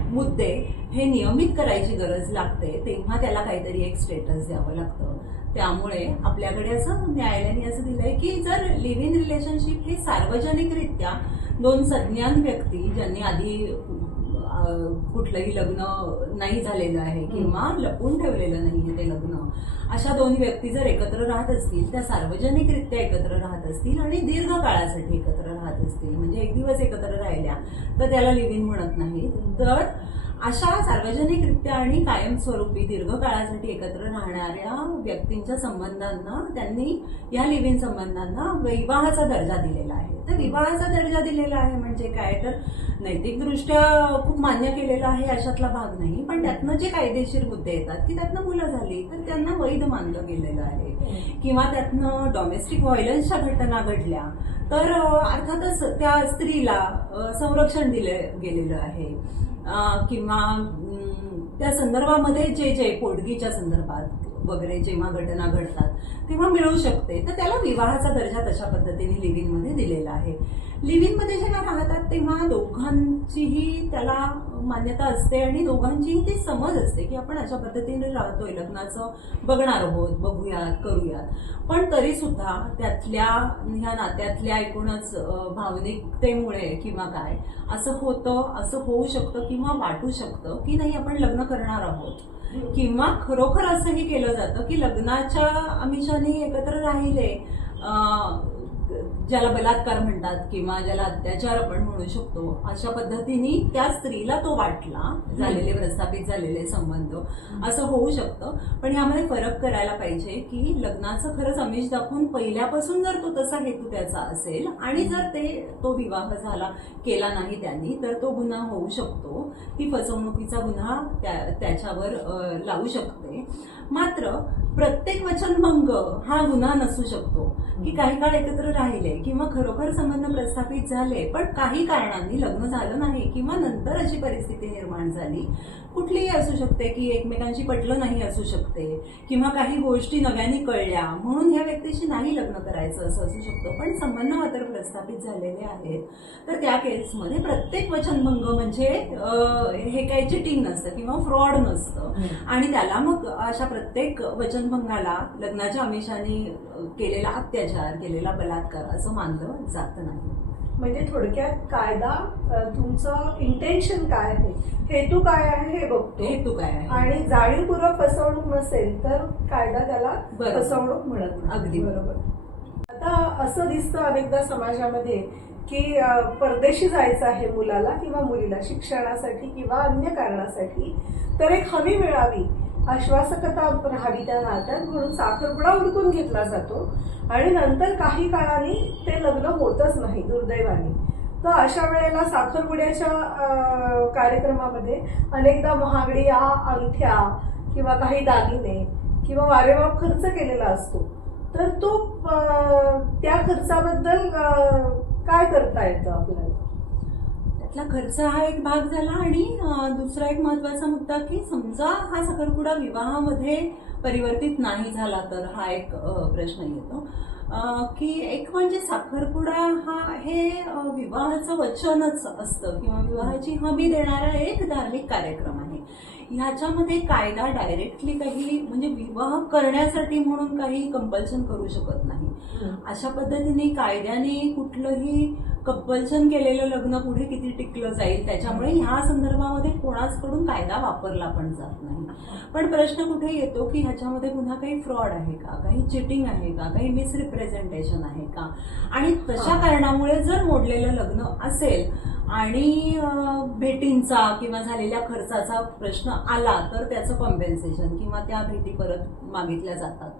मुद्दे हे नियमित करायची गरज लागते तेव्हा त्याला काहीतरी एक स्टेटस द्यावं लागतं. त्यामुळे आपल्याकडे असं न्यायालयाने असं दिलंय की जर लिव्ह इन रिलेशनशिप हे सार्वजनिकरित्या दोन सज्ञान व्यक्ती ज्यांनी आधी कुठलंही लग्न नाही झालेलं आहे किंवा लपून ठेवलेलं नाहीये ते लग्न, अशा दोन्ही व्यक्ती जर एकत्र राहत असतील, त्या सार्वजनिकरित्या एकत्र राहत असतील आणि दीर्घ काळासाठी एकत्र राहत असतील, म्हणजे एक दिवस एकत्र राहिल्या तर त्याला लिव्ह इन म्हणत नाही. तर अशा सार्वजनिकरित्या आणि कायमस्वरूपी दीर्घ काळासाठी एकत्र राहणाऱ्या व्यक्तींच्या संबंधांना त्यांनी या लिव्ह इन संबंधांना विवाहाचा दर्जा दिलेला आहे. तर विवाहाचा दर्जा दिलेला आहे म्हणजे काय तर नैतिकदृष्ट्या खूप मान्य केलेला आहे अशातला भाग नाही, पण त्यातनं जे कायदेशीर मुद्दे येतात की त्यातनं मुलं झाली तर त्यांना वैध मानलं गेलेलं आहे, किंवा त्यातनं डॉमेस्टिक व्हायलन्सच्या घटना घडल्या तर अर्थातच त्या स्त्रीला संरक्षण दिलं गेलेलं आहे, किंवा त्या संदर्भामध्ये जे पोटगीच्या संदर्भात वगैरे जेव्हा घटना घडतात तेव्हा मिळू शकते, तर त्याला विवाहाचा दर्जा तशा पद्धतीने लिव्ह इन मध्ये दिलेला आहे. लिव्ह इन मध्ये जेव्हा राहतात तेव्हा दोघांचीही त्याला मान्यता असते आणि दोघांचीही ती समज असते की आपण अशा पद्धतीने राहतोय, लग्नाचं बघणार आहोत, बघूयात, करूयात. पण तरी सुद्धा त्यातल्या ह्या नात्यातल्या एकूणच भावनिकतेमुळे किंवा काय असं होतं, असं होऊ शकतं किंवा वाटू शकतं की नाही आपण लग्न करणार आहोत, किंवा खरोखर असंही केलं जातं की लग्नाच्या आमिषाने एकत्र राहिले, ज्याला बलात्कार म्हणतात किंवा ज्याला अत्याचार आपण म्हणू शकतो, अशा पद्धतीने त्या स्त्रीला तो वाटला, झालेले प्रस्थापित झालेले संबंध असं होऊ शकतं. पण ह्यामध्ये फरक करायला पाहिजे की लग्नाचं खरंच आमिष दाखवून पहिल्यापासून जर तो तसा हेतू त्याचा असेल आणि जर तो विवाह झाला केला नाही त्यांनी, तर तो गुन्हा होऊ शकतो, ती फसवणुकीचा गुन्हा त्याच्यावर लावू शकते. मात्र प्रत्येक वचनभंग हा गुन्हा नसू शकतो की काही काळ एकत्र राहिले किंवा खरोखर संबंध प्रस्थापित झाले पण काही कारणांनी लग्न झालं नाही किंवा नंतर अशी परिस्थिती निर्माण झाली, कुठलीही असू शकते की एकमेकांशी पटलं नाही असू शकते किंवा काही गोष्टी नव्याने कळल्या म्हणून ह्या व्यक्तीशी नाही लग्न करायचं असं असू शकतं. पण संबंध मात्र प्रस्थापित झालेले आहेत, तर त्या केसमध्ये प्रत्येक वचनभंग म्हणजे हे काही चिटिंग नसतं किंवा फ्रॉड नसतं आणि त्याला मग अशा प्रत्येक वचनभंगाला लग्नाच्या आमिषाने केलेला अत्याचार, केलेला बलात्कार असं मानलं जात नाही. म्हणजे थोडक्यात कायदा तुमचं इंटेन्शन काय आहे, हेतू काय आहे हे बघतो, हेतू काय आहे, आणि जाणीवपूर्वक फसवणूक नसेल तर कायदा त्याला फसवणूक म्हणत नाही. अगदी बरोबर. आता असं दिसतं अनेकदा समाजामध्ये की परदेशी जायचं आहे मुलाला किंवा मुलीला शिक्षणासाठी किंवा अन्य कारणासाठी, तर एक हमी मिळावी, आश्वासकता राहावी त्या नात्यात म्हणून साखरपुडा उरकून घेतला जातो आणि नंतर काही काळाने ते लग्न होतच नाही दुर्दैवाने. तर अशा वेळेला साखरपुड्याच्या कार्यक्रमामध्ये अनेकदा महागड्या अंगठ्या किंवा काही दागिने किंवा वारेमाप खर्च केलेला असतो, तर तो त्या खर्चाबद्दल काय करता येतं आपल्याला? त्यातला खर्च हा एक भाग झाला आणि दुसरा एक महत्वाचा मुद्दा की समजा हा साखरपुडा विवाहामध्ये परिवर्तित नाही झाला तर हा एक प्रश्न येतो की एक म्हणजे साखरपुडा हे विवाहाचं वचनच असतं किंवा विवाहाची हमी देणारा एक धार्मिक कार्यक्रम आहे. ह्याच्यामध्ये कायदा डायरेक्टली काही म्हणजे विवाह करण्यासाठी म्हणून काही कंपल्शन करू शकत नाही. अशा पद्धतीने कायद्याने कुठलंही कंपल्शन केलेलं लग्न पुढे किती टिकलं जाईल त्याच्यामुळे ह्या संदर्भामध्ये कोणाचकडून कायदा वापरला पण जात नाही. पण प्रश्न कुठे येतो की ह्याच्यामध्ये पुन्हा काही फ्रॉड आहे का, काही चिटिंग आहे का, काही मिसरिप्रेझेंटेशन आहे का, आणि तशा कारणामुळे जर मोडलेलं लग्न असेल आणि भेटींचा किंवा झालेल्या खर्चाचा प्रश्न आला तर त्याचं कॉम्पेन्सेशन किंवा त्या भेटी परत मागितल्या जातात.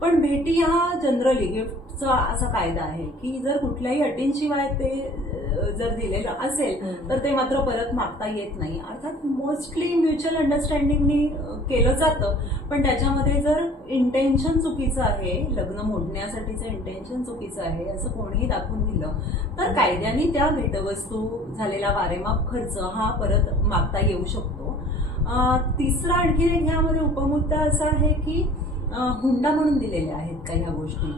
पण भेटी हा जनरली गिफ्टचा असा कायदा आहे की जर कुठल्याही अटींशिवाय ते जर दिलेलं असेल तर ते मात्र परत मागता येत नाही. अर्थात मोस्टली म्युच्युअल अंडरस्टँडिंगनी केलं जातं, पण त्याच्यामध्ये जर इंटेन्शन चुकीचं आहे, लग्न मोडण्यासाठीचं इंटेन्शन चुकीचं आहे असं कोणीही दाखवून दिलं तर कायद्याने त्या भेटवस्तू, झालेला वारेमाप खर्च हा परत मागता येऊ शकतो. तिसरा आणखी एक ह्यामध्ये उपमुद्दा असा आहे की हुंडा म्हणून दिलेल्या आहेत का ह्या गोष्टी,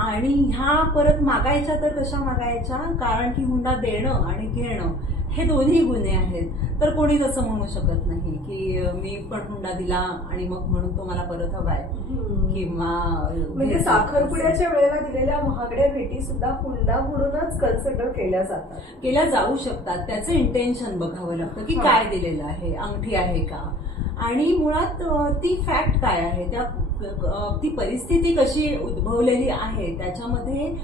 आणि ह्या परत मागायच्या तर कशा मागायच्या, कारण की हुंडा देणं आणि घेणं हे दोन्ही गुन्हे आहेत. तर कोणीच असं म्हणू शकत नाही की मी पण हुंडा दिला आणि मग म्हणून तो मला परत हवाय किंवा म्हणजे साखरपुड्याच्या वेळेला दिलेल्या महागड्या भेटी सुद्धा हुंडा म्हणूनच कन्सिडर केल्या जातात, केल्या जाऊ शकतात. त्याचं इंटेन्शन बघावं लागतं की काय दिलेलं आहे, अंगठी आहे का, आणि मुळात ती फॅक्ट काय आहे, ती परिस्थिती कशी उद्भवलेली आहे, त्याच्यामध्ये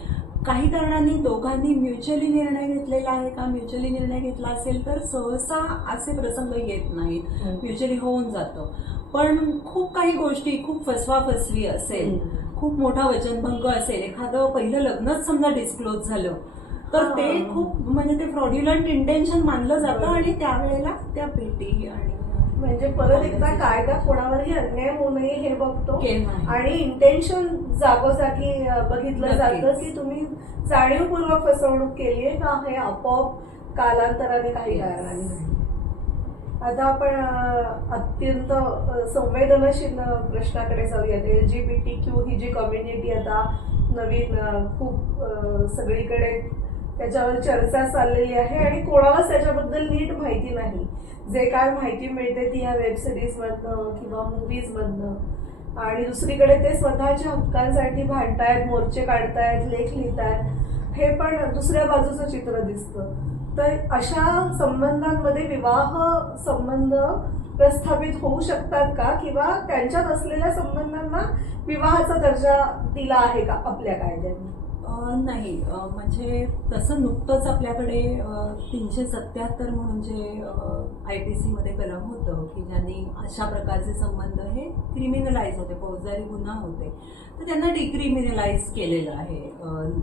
काही कारणांनी दोघांनी म्युच्युअली निर्णय घेतलेला आहे का, म्युच्युअली निर्णय घेतला असेल तर सहसा असे प्रसंग येत नाहीत, म्युच्युअली होऊन जातं. पण खूप काही गोष्टी, खूप फसवाफसवी असेल, खूप मोठा वचनभंग असेल, एखादं पहिलं लग्नच समजा डिस्क्लोज झालं तर ते खूप म्हणजे ते फ्रॉड्युलंट इंटेन्शन मानलं जातं आणि त्यावेळेला त्या भेटी आणि म्हणजे परत एकदा कायदा कोणावरही अन्याय होऊ नये हे बघतो आणि इंटेन्शन जागोजागी बघितलं जातं की तुम्ही जाणीवपूर्वक फसवणूक केलीये का हे आपोआप कालांतराने काही कारणाने. आता आपण अत्यंत संवेदनशील प्रश्नाकडे जाऊयात. LGBTQ ही जी कम्युनिटी आता नवीन खूप सगळीकडे त्याच्यावर चर्चा चाललेली आहे आणि कोणालाच त्याच्याबद्दल नीट माहिती नाही. जे काय माहिती मिळते ती या वेब सिरीज मधनं किंवा मूवीज मधनं, आणि दुसरीकडे ते स्वतःच्या हक्कांसाठी भांडतायत, मोर्चे काढतायत, लेख लिहितायत, हे पण दुसऱ्या बाजूचं चित्र दिसतं. तर अशा संबंधांमध्ये विवाह संबंध प्रस्थापित होऊ शकतात का, किंवा त्यांच्यात असलेल्या संबंधांना विवाहाचा दर्जा दिला आहे का आपल्या कायद्याने? नाही, म्हणजे तसं नुकतंच आपल्याकडे 377 म्हणून जे IPC मध्ये कलम होतं की ज्यांनी अशा प्रकारचे संबंध हे क्रिमिनलाइज होते, फौजदारी गुन्हा होते, तर त्यांना डिक्रिमिनलाइज केलेलं आहे.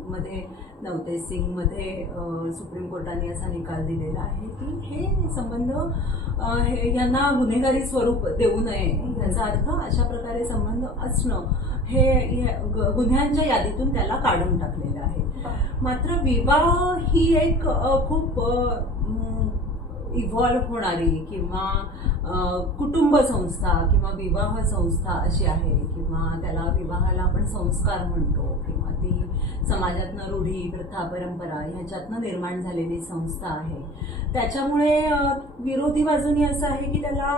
मध्ये नवतेज सिंग मध्ये सुप्रीम कोर्टाने असा निकाल दिलेला आहे की हे संबंध हे यांना गुन्हेगारी स्वरूप देऊ नये. याचा अर्थ अशा प्रकारे संबंध असणं हे गुन्ह्यांच्या यादीतून त्याला काढून टाकलेलं आहे. मात्र विवाह ही एक खूप इव्हॉल्व्ह होणारी किंवा कुटुंब संस्था किंवा विवाह संस्था अशी आहे, किंवा त्याला विवाहाला आपण संस्कार म्हणतो, किंवा ती समाजातनं रूढी, प्रथा, परंपरा ह्याच्यातनं निर्माण झालेली संस्था आहे. त्याच्यामुळे विरोधी बाजूनी असं आहे की त्याला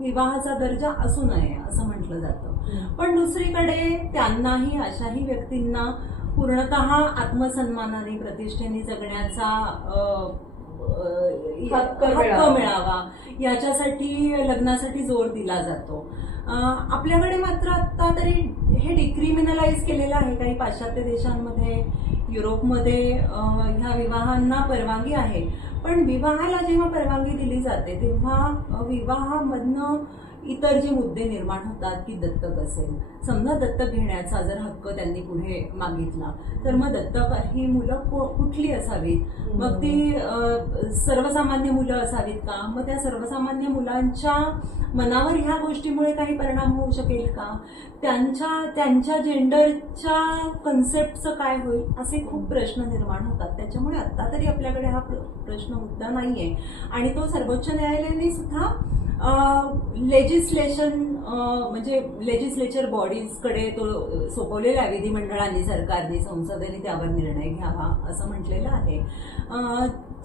विवाहाचा दर्जा असू नये असं म्हटलं जातं. पण दुसरीकडे त्यांनाही, अशाही व्यक्तींना पूर्णतः आत्मसन्मानाने, प्रतिष्ठेने जगण्याचा हक्क मिळावा याच्यासाठी लग्नासाठी जोर दिला जातो. आपल्याकडे मात्र आता तरी हे डिक्रिमिनलाइज केलेलं आहे. काही पाश्चात्य देशांमध्ये, युरोपमध्ये ह्या विवाहांना परवानगी आहे. पण विवाहाला जेव्हा परवानगी दिली जाते तेव्हा विवाहामधनं इतर जे मुद्दे निर्माण होतात की दत्तक असेल, समजा दत्तक घेण्याचा जर हक्क त्यांनी पुढे मागितला तर मग दत्तक ही मुलं कुठली असावीत, मग ती सर्वसामान्य मुलं असावीत का, मग त्या सर्वसामान्य मुलांच्या मनावर ह्या गोष्टीमुळे काही परिणाम होऊ शकेल का, त्यांच्या जेंडरच्या कन्सेप्टचं काय होईल, असे खूप प्रश्न निर्माण होतात. त्याच्यामुळे आता तरी आपल्याकडे हा प्रश्न मुद्दा नाहीये. आणि तो सर्वोच्च न्यायालयाने सुद्धा लेजिस्लेशन म्हणजे लेजिस्लेचर बॉडीजकडे तो सोपवलेला आहे. विधिमंडळांनी, सरकारने, संसदेने त्यावर निर्णय घ्यावा असं म्हटलेलं आहे.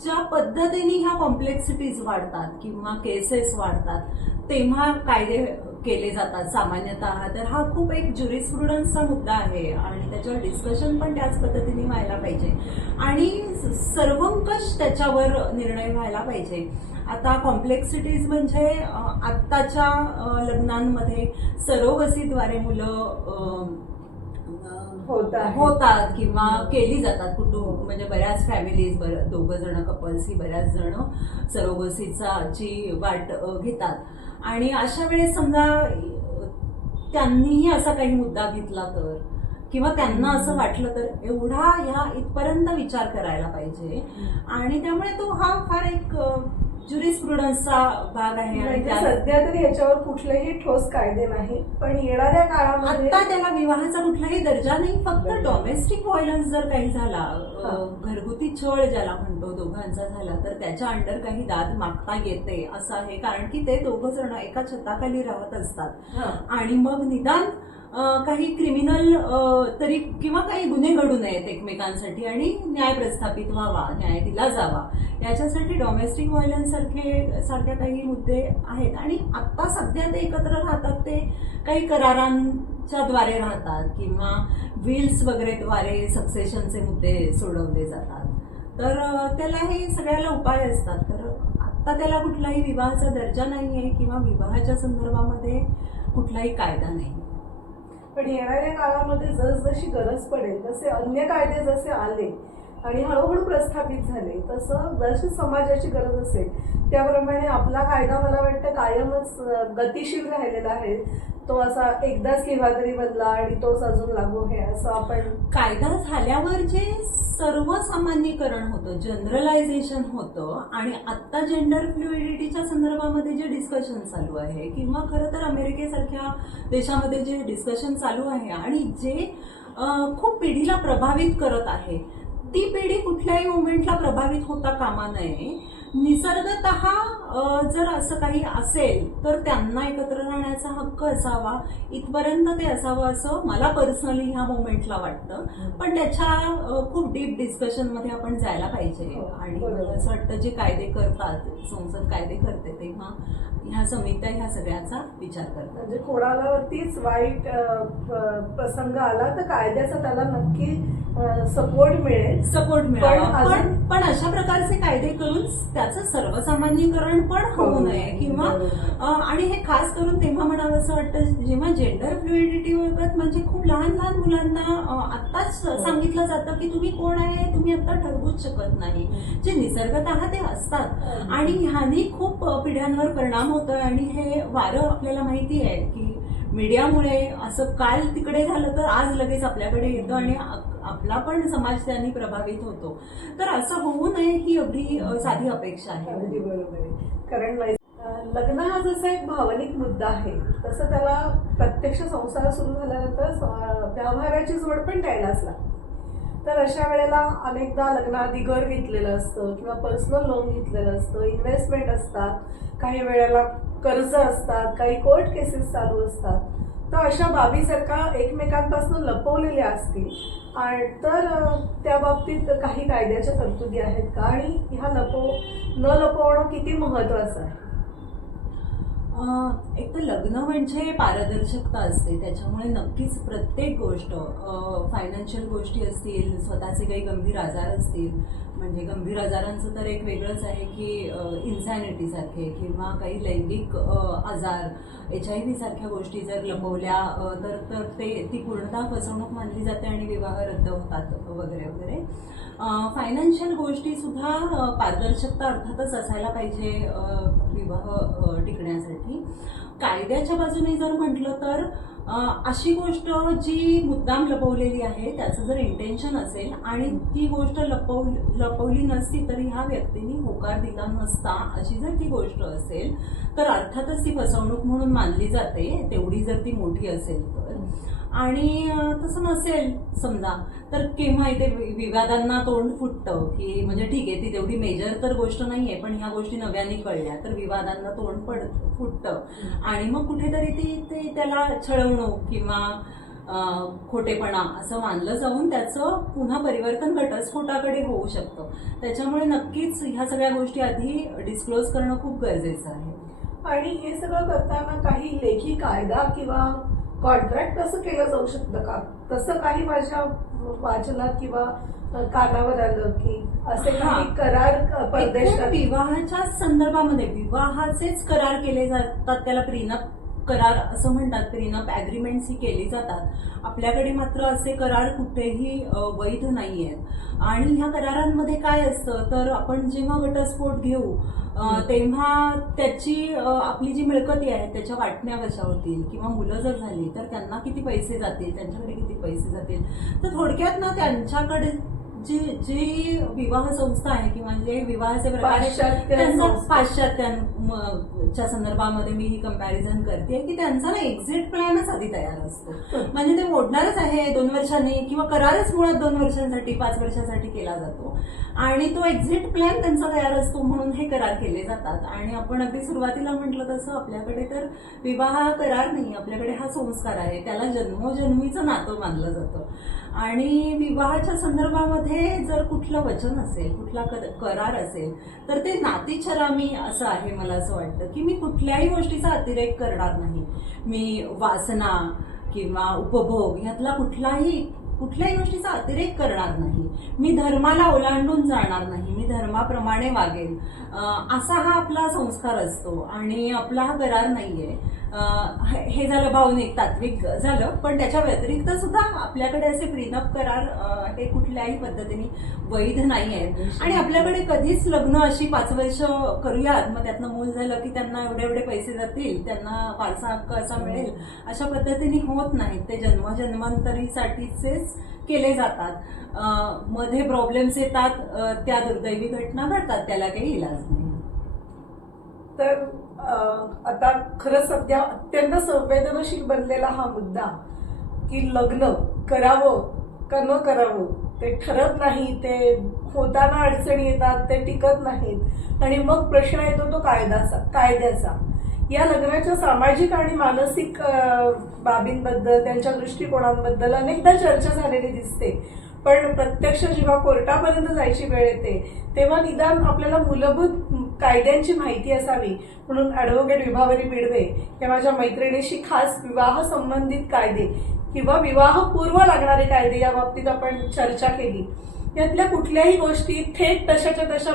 ज्या पद्धतीने ह्या कॉम्प्लेक्सिटीज वाढतात किंवा केसेस वाढतात तेव्हा कायदे केले जातात सामान्यतः, तर हा खूप एक ज्युरिस्प्रुडन्सचा मुद्दा आहे आणि त्याच्यावर डिस्कशन पण त्याच पद्धतीने व्हायला पाहिजे आणि सर्वंकष त्याच्यावर निर्णय व्हायला पाहिजे. आता कॉम्प्लेक्सिटीज म्हणजे आत्ताच्या लग्नांमध्ये सरोगसीद्वारे मुलं होतात किंवा केली जातात. कुटुंब म्हणजे बऱ्याच फॅमिलीज, दोघं जण कपल्स ही बऱ्याच जण सरोगसीची वाट घेतात आणि अशा वेळेस समजा त्यांनीही असा काही मुद्दा घेतला तर किंवा त्यांना असं वाटलं तर एवढा ह्या इथपर्यंत विचार करायला पाहिजे. आणि त्यामुळे तो हा फार एक ज्युरिस्प्रुडन्सचा भाग आहे. आणि सध्या तरी याच्यावर कुठलेही ठोस कायदे नाही, पण येणाऱ्या काळामध्ये आता त्याला विवाहाचा कुठलाही दर्जा नाही. फक्त डोमेस्टिक व्हायलन्स जर काही झाला, घरगुती छळ ज्याला म्हणतो दोघांचा झाला, तर त्याच्या अंडर काही दाद मागता येते असं आहे. कारण की ते दोघं जण एका छताखाली राहत असतात आणि मग निदान काही क्रिमिनल तरी किंवा काही गुन्हे घडू नयेत एकमेकांसाठी आणि न्याय प्रस्थापित व्हावा, न्याय दिला जावा, याच्यासाठी डोमेस्टिक व्हायलन्स सारख्या काही मुद्दे आहेत. आणि आता सध्या ते एकत्र राहतात ते काही करारांच्या द्वारे राहतात किंवा विल्स वगैरेद्वारे सक्सेशनचे मुद्दे सोडवले जातात. तर त्याला हे सगळ्याला उपाय असतात. तर आता त्याला कुठलाही विवाहाचा दर्जा नाहीये किंवा विवाहाच्या संदर्भामध्ये कुठलाही कायदा नाही. पण येणाऱ्या काळामध्ये जसजशी गरज पडेल तसे अन्य कायदे जसे आले आणि हळूहळू प्रस्थापित झाले, तसं जशी समाजाची गरज असेल त्याप्रमाणे आपला कायदा मला वाटतं कायमच गतिशील राहिलेला आहे. तो असा एकदाच केव्हा तरी बनला आणि तोच अजून लागू आहे असं आपण. कायदा झाल्यावर जे सर्वसामान्यीकरण होतं, जनरलायझेशन होतं आणि आता जेंडर फ्लुइडिटीच्या संदर्भामध्ये जे डिस्कशन चालू आहे किंवा खरं तर अमेरिकेसारख्या देशामध्ये जे डिस्कशन चालू आहे आणि जे खूप पिढीला प्रभावित करत आहे, ती पिढी कुठल्याही मुवमेंटला प्रभावित होता कामा नये. निसर्गतः जर असं काही असेल तर त्यांना एकत्र राहण्याचा हक्क असावा, इथपर्यंत ते असावं असं मला पर्सनली ह्या मोमेंटला वाटतं. पण त्याच्या खूप डीप डिस्कशन मध्ये आपण जायला पाहिजे. आणि मला असं वाटतं जे कायदे करतात, संसद कायदे करते, तेव्हा ह्या समित्या ह्या सगळ्याचा विचार करतात. म्हणजे कोणालावरतीच वाईट प्रसंग आला तर कायद्याचा त्याला नक्की सपोर्ट मिळावा. पण अशा प्रकारचे कायदे करून त्याचं सर्वसामान्यीकरण पण होऊ नये. किंवा आणि हे खास करून तेव्हा म्हणावं असं वाटतं जेव्हा जेंडर फ्लुइडिटी बाबत म्हणजे खूप लहान लहान मुलांना आत्ताच सांगितलं जातं की तुम्ही कोण आहे तुम्ही आता ठरवूच शकत नाही, जे निसर्गतः ते असतात. आणि ह्यानी खूप पिढ्यांवर परिणाम होतोय. आणि हे वारं आपल्याला माहिती आहे की मीडियामुळे असं काल तिकडे झालं तर आज लगेच आपल्याकडे येतं आणि आपला पण समाज त्यांनी प्रभावित होतो. तर असं होऊ नये ही एवढी साधी अपेक्षा आहे. अगदी बरोबर आहे. कारण लग्न हा जसा एक भावनिक मुद्दा आहे तसं त्याला प्रत्यक्ष संसार सुरू झाल्यानंतर व्यवहाराची जोड पण द्यायलाच लागते. तर अशा वेळेला अनेकदा लग्नाआधी घर घेतलेलं असतं किंवा पर्सनल लोन घेतलेलं असतं, इन्व्हेस्टमेंट असतात, काही वेळेला कर्ज असतात, काही कोर्ट केसेस चालू असतात. तर अशा बाबी जर का एकमेकांपासून लपवलेल्या असतील तर त्या बाबतीत काही कायद्याच्या तरतुदी आहेत का, आणि ह्या न लपवणं किती महत्वाचं आहे? एक तर लग्न म्हणजे पारदर्शकता असते, त्याच्यामुळे नक्कीच प्रत्येक गोष्ट, फायनान्शियल गोष्टी असतील, स्वतःचे काही गंभीर आजार असतील, म्हणजे गंभीर आजारांचं तर एक वेगळंच आहे की इन्सॅनिटी सारखे किंवा काही लैंगिक आजार, HIV सारख्या गोष्टी जर लपवल्या तर ती पूर्णतः फसवणूक मानली जाते आणि विवाह रद्द होतात वगैरे वगैरे. फायनान्शियल गोष्टी सुद्धा पारदर्शकता अर्थातच असायला पाहिजे विवाह टिकण्यासाठी. कायद्याच्या बाजूने जर म्हटलं तर अशी गोष्ट जी मुद्दाम लपवलेली आहे त्याचं जर इंटेन्शन असेल आणि ती गोष्ट लपवली नसती तरी ह्या व्यक्तीने होकार दिला नसता अशी जर ती गोष्ट असेल तर अर्थातच ती फसवणूक म्हणून मानली जाते, तेवढी जर ती मोठी असेल तर. आणि तसं नसेल समजा तर केव्हा इथे विवादांना तोंड फुटतं की म्हणजे ठीक आहे ती तेवढी मेजर तर गोष्ट नाहीये पण ह्या गोष्टी नव्याने कळल्या तर विवादांना तोंड फुटतं. आणि मग कुठेतरी ती त्याला छळवणूक किंवा खोटेपणा असं मानलं जाऊन त्याचं पुन्हा परिवर्तन घटस्फोटाकडे होऊ शकतं. त्याच्यामुळे नक्कीच ह्या सगळ्या गोष्टी आधी डिस्क्लोज करणं खूप गरजेचं आहे. आणि हे सगळं करताना काही लेखी कायदा किंवा कॉन्ट्रॅक्ट कसं केलं जाऊ शकतं का? तसं काही माझ्या वाचनात किंवा कानावर आलं की असे काही करार परदेशात विवाहाच्या संदर्भामध्ये विवाहाचेच करार केले जातात, त्याला प्रीनप करार असं म्हणतात. प्रीनप अग्रीमेंट्स ही केली जातात. आपल्याकडे मात्र असे करार कुठेही वैध नाही आहेत. आणि ह्या करारांमध्ये काय असतं तर आपण जेव्हा घटस्फोट घेऊ तेव्हा त्याची आपली जी मिळकती आहे त्याच्या वाटण्या कशा होतील किंवा मुलं जर झाली तर त्यांना किती पैसे जातील, त्यांच्याकडे किती पैसे जातील. तर थोडक्यात ना त्यांच्याकडे जी विवाह संस्था आहे किंवा जे विवाहाचे प्रकार पाश्चात्यांच्या संदर्भामध्ये मी ही कंपॅरिझन करते की त्यांचा ना एक्झिट प्लॅनच आधी तयार असतो. म्हणजे ते मोडणारच आहे 2 वर्षांनी किंवा करारच मुळात 2 वर्षांसाठी 5 वर्षांसाठी केला जातो आणि तो एक्झिट प्लॅन त्यांचा तयार असतो म्हणून हे करार केले जातात. आणि आपण अगदी सुरुवातीला म्हटलं तसं आपल्याकडे तर विवाह हा करार नाही, आपल्याकडे हा संस्कार आहे, त्याला जन्मोजन्मीचं नातं मानलं जातं. आणि विवाहाच्या संदर्भामध्ये जर कुठलं वचन असेल, कुठला करार असेल तर ते नातीछरामी असं आहे. मला असं वाटतं की मी कुठल्याही गोष्टीचा अतिरेक करणार नाही, मी वासना किंवा उपभोग ह्यातला कुठल्याही गोष्टीचा अतिरेक करणार नाही, मी धर्माला ओलांडून जाणार नाही, मी धर्माप्रमाणे वागेल, असा हा आपला संस्कार असतो. आणि आपला हा करार नाहीये. हे झालं भावनिक तात्विक झालं, पण त्याच्या व्यतिरिक्त सुद्धा आपल्याकडे असे प्रीनप करार हे कुठल्याही पद्धतीने वैध नाही आहेत. आणि आपल्याकडे कधीच लग्न अशी 5 वर्ष करूयात मग त्यातनं मूल झालं की त्यांना एवढे पैसे जातील, त्यांना वारसा हक्क असा मिळेल, अशा पद्धतीने होत नाहीत. ते जन्मजन्मांतरीसाठीचेच केले जातात. मध्ये प्रॉब्लेम्स येतात, त्या दुर्दैवी घटना घडतात, त्याला काही इलाज नाही. तर आता खरं सध्या अत्यंत संवेदनशील बनलेला हा मुद्दा की लग्न करावं का न करावं ते ठरत नाही, ते होताना अडचणी येतात, ते टिकत नाहीत आणि मग प्रश्न येतो तो कायद्याचा. या लग्नाच्या सामाजिक आणि मानसिक बाबींबद्दल, त्यांच्या दृष्टिकोनांबद्दल अनेकदा चर्चा झालेली दिसते, पण प्रत्यक्ष जेव्हा कोर्टापर्यंत जायची वेळ येते तेव्हा निदान आपल्याला मूलभूत कायद्यांची माहिती असावी. म्हणून ॲडव्होकेट विभावरी बिडवे या माझ्या मैत्रिणीशी खास विवाह संबंधित कायदे किंवा विवाहपूर्व लागणारे कायदे या बाबतीत आपण चर्चा केली. यातल्या कुठल्याही गोष्टी थेट तशाच्या तशा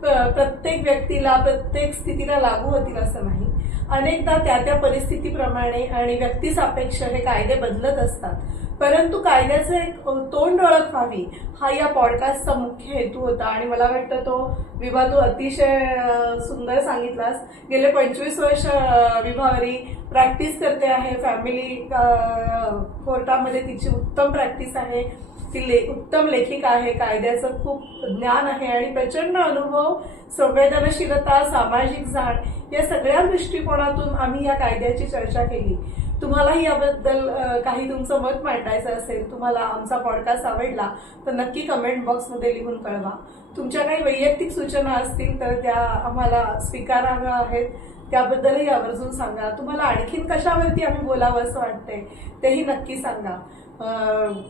प्रत्येक व्यक्तीला, प्रत्येक स्थितीला लागू होतील असं नाही. अनेकदा त्या परिस्थितीप्रमाणे आणि व्यक्तिसापेक्ष हे कायदे बदलत असतात. परंतु कायद्याचं एक तोंड ओळख व्हावी हा या पॉडकास्टचा मुख्य हेतू होता आणि मला वाटतं तो विभा तू अतिशय सुंदर सांगितलास. गेले 25 वर्ष विभावरी प्रॅक्टिस करते आहे. फॅमिली कोर्टामध्ये तिची उत्तम प्रॅक्टिस आहे. ती उत्तम लेखिका आहे. कायद्याचं खूप ज्ञान आहे आणि प्रचंड अनुभव, संवेदनशीलता, सामाजिक जाण या सगळ्या दृष्टिकोनातून आम्ही या कायद्याची चर्चा केली. तुम्हालाही याबद्दल काही तुमचं मत मांडायचं असेल, तुम्हाला आमचा पॉडकास्ट आवडला तर नक्की कमेंट बॉक्समध्ये लिहून कळवा. तुमच्या काही वैयक्तिक सूचना असतील तर त्या आम्हाला स्वीकाराव्या आहेत, त्याबद्दलही आवर्जून सांगा. तुम्हाला आणखीन कशावरती आम्ही बोलावं असं वाटतंय तेही नक्की सांगा.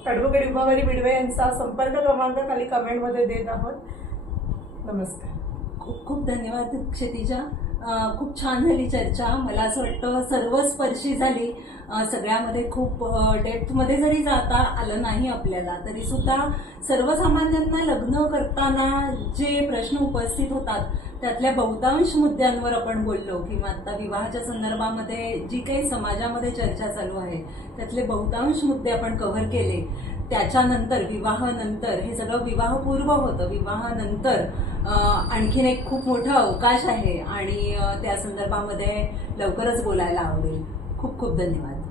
ॲडव्होकेट विभावरी बिडवे यांचा संपर्क क्रमांक खाली कमेंटमध्ये देत आहोत. नमस्कार. खूप खूप धन्यवाद क्षितिजा. खूप छान झाली चर्चा. मला असं वाटतं सर्वस्पर्शी झाली. सगळ्यामध्ये खूप डेप्थमध्ये जरी जाता आलं नाही आपल्याला तरी सुद्धा सर्वसामान्यांना लग्न करताना जे प्रश्न उपस्थित होतात त्यातल्या बहुतांश मुद्द्यांवर आपण बोललो. किंवा आता विवाहाच्या संदर्भामध्ये जी काही समाजामध्ये चर्चा चालू आहे त्यातले बहुतांश मुद्दे आपण कव्हर केले. त्याच्यानंतर विवाहानंतर हे सगळं विवाहपूर्व होतं. विवाहानंतर आणखीन एक खूप मोठा अवकाश आहे आणि त्या संदर्भामध्ये लवकरच बोलायला आवडेल. खूप खूप धन्यवाद.